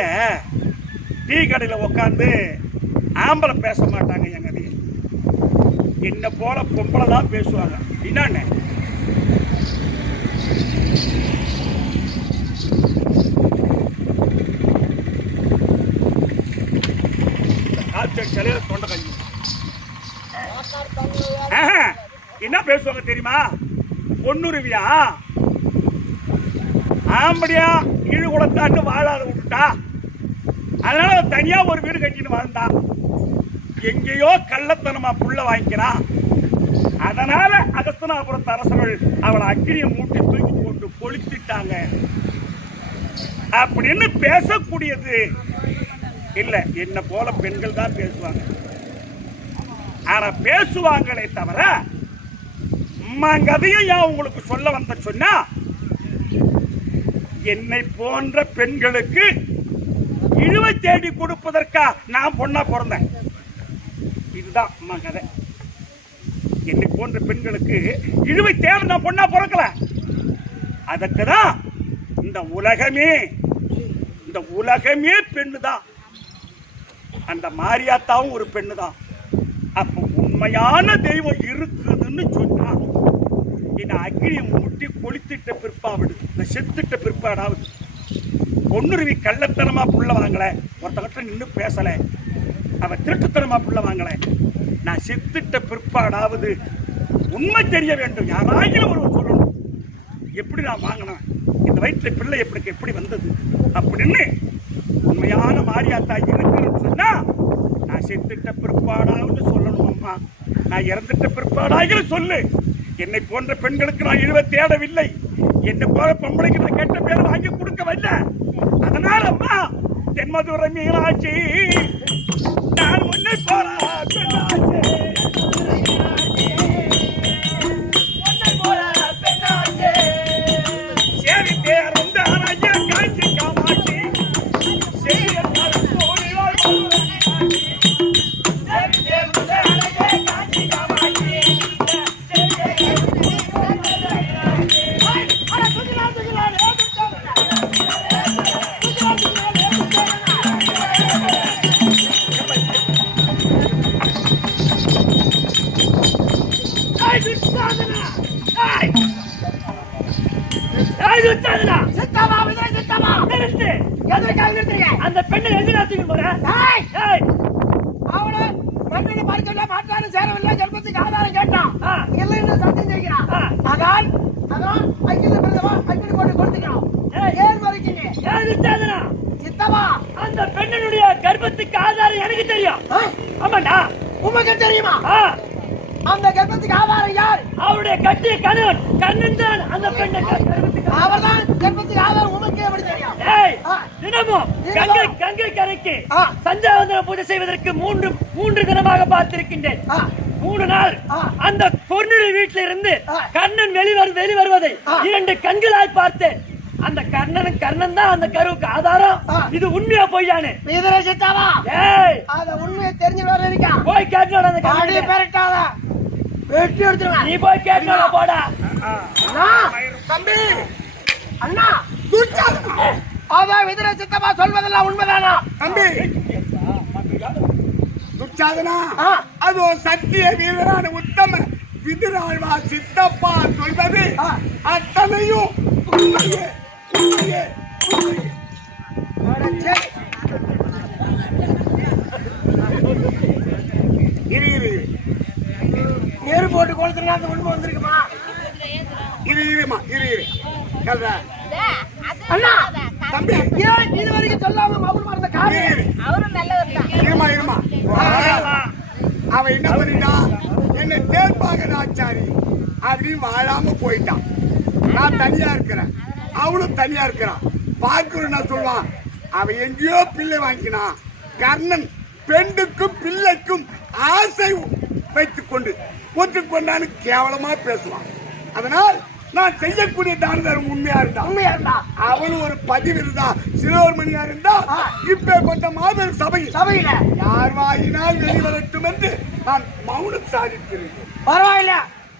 டீ கடையில உட்காந்து ஆம்பளை பேச மாட்டாங்க. என் கதைய என்ன போல பொம்பளை தான் பேசுவாங்க. என்னன்னு தொண்டை கஞ்சி என்ன பேசுவாங்க தெரியுமா? பொண்ணுருவியா ஆம்படியா இழு குளத்தாட்டு வாழாத விட்டுட்டா, அதனால தனியா ஒரு வீடு கட்டின்னு வாழ்ந்தா. எங்கேயோ கள்ளத்தனமா புள்ள வாங்கிக்கிறான். அதனால அகஸ்தனாபுரத்து அரசர்கள் அவளை அக்கினியை மூட்டி தூக்கி போட்டு கொளுத்திட்டாங்க அப்படின்னு பேசக்கூடியது இல்ல. என்ன போல பெண்கள் தான் பேசுவாங்க. ஆனா பேசுவாங்களே தவிர கதையும் ஏன் உங்களுக்கு சொல்ல வந்த சொன்னா, என்னை போன்ற பெண்களுக்கு இழுவை தேடி கொடுப்பதற்கா நான் பொண்ணா பிறந்தேன். இதுதான் அம்மா கதை. என்னை போன்ற பெண்களுக்கு இழுவை தேவை நான் பொண்ணா பிறக்கல. அதற்குதான் இந்த உலகமே பெண்ணுதான். அந்த மாரியாத்தாவும் ஒரு பெண்ணு தான். அப்ப உண்மையான தெய்வம் இருக்குதுன்னு சொன்னா, என்ன அக்னியை மூட்டி கொளுத்திட்ட பிற்பாடு, செத்துட்ட பிற்பாடாவது பொண்ணுருவி கள்ளத்தனமா புள்ள வாங்கல, ஒருத்தவங்க நின்று பேசல, அவ திருட்டுத்தனமா புள்ள வாங்கல, நான் செத்துட்ட பிற்பாடாவது உண்மை தெரிய வேண்டும். யாராயிரம் ஒருவர் சொல்லணும், எப்படி நான் வாங்கினேன், இந்த வயிற்றுல பிள்ளை எப்படி வந்தது அப்படின்னு. உண்மையான மாரியாத்தா இருக்குன்னு சொன்னா, நான் செத்துட்ட பிற்பாடாவது சொல்லணும். அம்மா நான் இறந்துட்ட பிற்பாடாக சொல்லு. என்னை போன்ற பெண்களுக்கு நான் இழுவ தேடவில்லை. என்னை போல பொம்பளைக்கு நான் கெட்ட பேர் வாங்கி கொடுக்கவில்லை. அதனால அம்மா தென்மதுரை மீனாட்சி, நான் உன்னை போல அந்த பெண்ணை எதிர்த்து அவனை மண்ணை பார்க்கல, மாட்டான சேரவில்லை, ஜென்மத்துக்கு ஆதாரம் கேட்டான். இல்லைன்னு சத்தியம் செய்கிறான். அதான் அக்கில பிரதமா அக்கில போட்டு கொடுத்துக்கிறான். ஏன் மறைக்கீங்க? சித்தவா, அந்த பெண்ணினுடைய கர்ப்பத்துக்கு ஆதாரம் எனக்கு தெரியும். ஆமாண்டா, உமக்கு தெரியுமா? அந்த கர்ப்பத்துக்கு ஆதாரம் யார்? அவருடைய கட்டிய கணவன் கண்ணன் தான். அந்த பெண்ணை அவர்தான் கர்ப்பத்துக்கு ஆதாரம். உமக்கு எப்படி தெரியும்? தினமும் கங்கை கரைக்கு சந்தியாவந்தன பூஜை செய்வதற்கு மூன்று தினமாக பார்த்திருக்கின்றேன். 3 நாள் அந்த பொன்னுரி வீட்டில இருந்து கண்ணன் வெளிவருவதை 2 கண்களால் பார்த்தேன். அந்த கர்ணன் தான் அந்த கருவுக்கு ஆதாரம். இது உண்மையா பொய்யானு நீதரே சித்தாவா? ஏய் அத உண்மையை தெரிஞ்சு வர இருக்கா? போய் கேட்டோட அந்த காடி கண்ணாடி பெரட்டாத. வெட்டி எடுத்துருவேன். நீ போய் கேட்டோட போடா. அண்ணா, தம்பி, அண்ணா, துர்ச்சாதனா. அதான் விதுர சித்தப்பா சொல்வதெல்லாம் உண்மைதானா? தம்பி துச்சாதனா அது சத்திய வீரரான உத்தம விதுராழ்வா சித்தப்பா சொல்வது அத்தனையும் உண்மையே, உண்மையே, உண்மையே. இரு இரு நேரு போட்டு கொளுத்துனா அந்த உண்மை வந்திருக்குமா? இரு இருமா இரு இரு கல்றா அண்ணா, தம்பி ஏன் இது வரைக்கும் சொல்லாம மவுள் மறந்த காரணம்? இரு அவரும் நல்லவர் தான். இருமா இருமா அவன் என்ன பண்ணிட்டான், என்ன தேர்ப்பாக ஆச்சாரி அப்படின்னு வாழாம போயிட்டான். நான் தனியா இருக்கிறேன், அவளும் தனியா இருக்கிறான். பார்க்கிறோம் நான் சொல்லுவான், அவன் எங்கேயோ பிள்ளை வாங்கினான். கர்ணன் பெண்ணுக்கும் பிள்ளைக்கும் ஆசை வைத்துக் கொண்டு ஒத்துக்கொண்டான்னு கேவலமா பேசுவான். அதனால் நான் செய்யக்கூடிய தான தர்மம் உண்மையா இருந்தா உண்மையா இருந்தா அவனும் ஒரு பதிவு இருந்தா சிறுவர்மணியா இருந்தா இப்பேற்பட்ட மாபெரும் சபையில யார் வாயினால் வெளிவரட்டும் என்று நான் மௌனம் சாதித்திருக்கேன். பரவாயில்ல,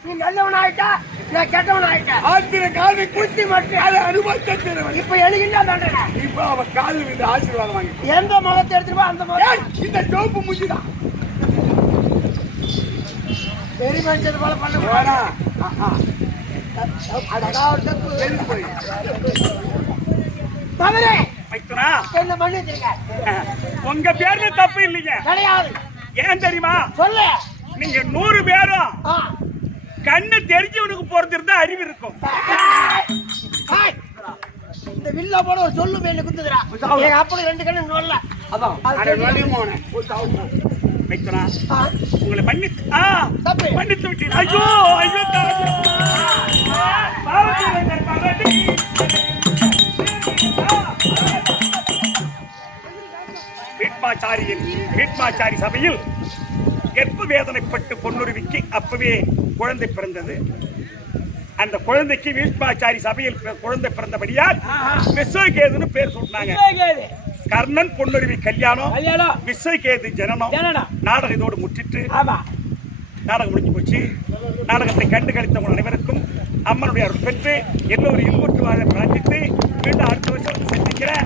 நீ நல்லவன் ஆயிட்டா, நான் கெட்டவன் ஆயிட்டா. ஆத்திர காதை குத்தி மட்டும் அதை அனுபவித்திருவன். இப்ப எழுகின்ற தண்டனை. இப்ப அவன் காலில் விழுந்து ஆசீர்வாதம் வாங்கி எந்த முகத்தை எடுத்துருவா அந்த முகம். இந்த சோப்பு முஞ்சிதான் பெரிய மனுஷன் போல பண்ண வேணா. போய் தவறே மைத்துனா, என்ன மன்னிச்சிருங்க. உங்க பேர்ல தப்பு இல்லைங்க. கிடையாது. ஏன் தெரியுமா, சொல்லு. நீங்க 100 பேரும் ஆ. கண்ணு தெரிஞ்சவனுக்கு பொறுத்திருந்தா அறிவு இருக்கும். ஹாய். இந்த வில்ல போல ஒரு சொல்லு மேல குத்துதுடா. எங்க அப்பா 2 கண்ணு நோல்ல. அதான். அட வலிமோனே ஒரு சாவு மைத்துனா, உங்களை மன்னித்து தப்பு. மன்னித்து விட்டேன். ஐயோ ஐயோ வீட்மாச்சாரி சபையில் கர்ப்ப வேதனைப்பட்டு பொன்னுருவிக்கு அப்பவே குழந்தை பிறந்தது. அந்த குழந்தைக்கு வீட்மாச்சாரி சபையில் குழந்தை பிறந்தபடியால் விஸ்வகேதுன்னு பேர் சொன்னாங்க. கர்ணன் பொன்னுருவி கல்யாணம், விஸ்வகேது ஜனனம். நாடகம் இதோடு முற்றிட்டு நாடகம் முடிஞ்சு போச்சு. நாடகத்தை கண்டு கழித்தவங்க அனைவருக்கும் அம்மனுடைய அருள் பெற்று எல்லோரும் இன்புற்று வாழ பிரார்த்தித்து மீண்டும் அடுத்த வருஷம் சந்திக்கிறேன்.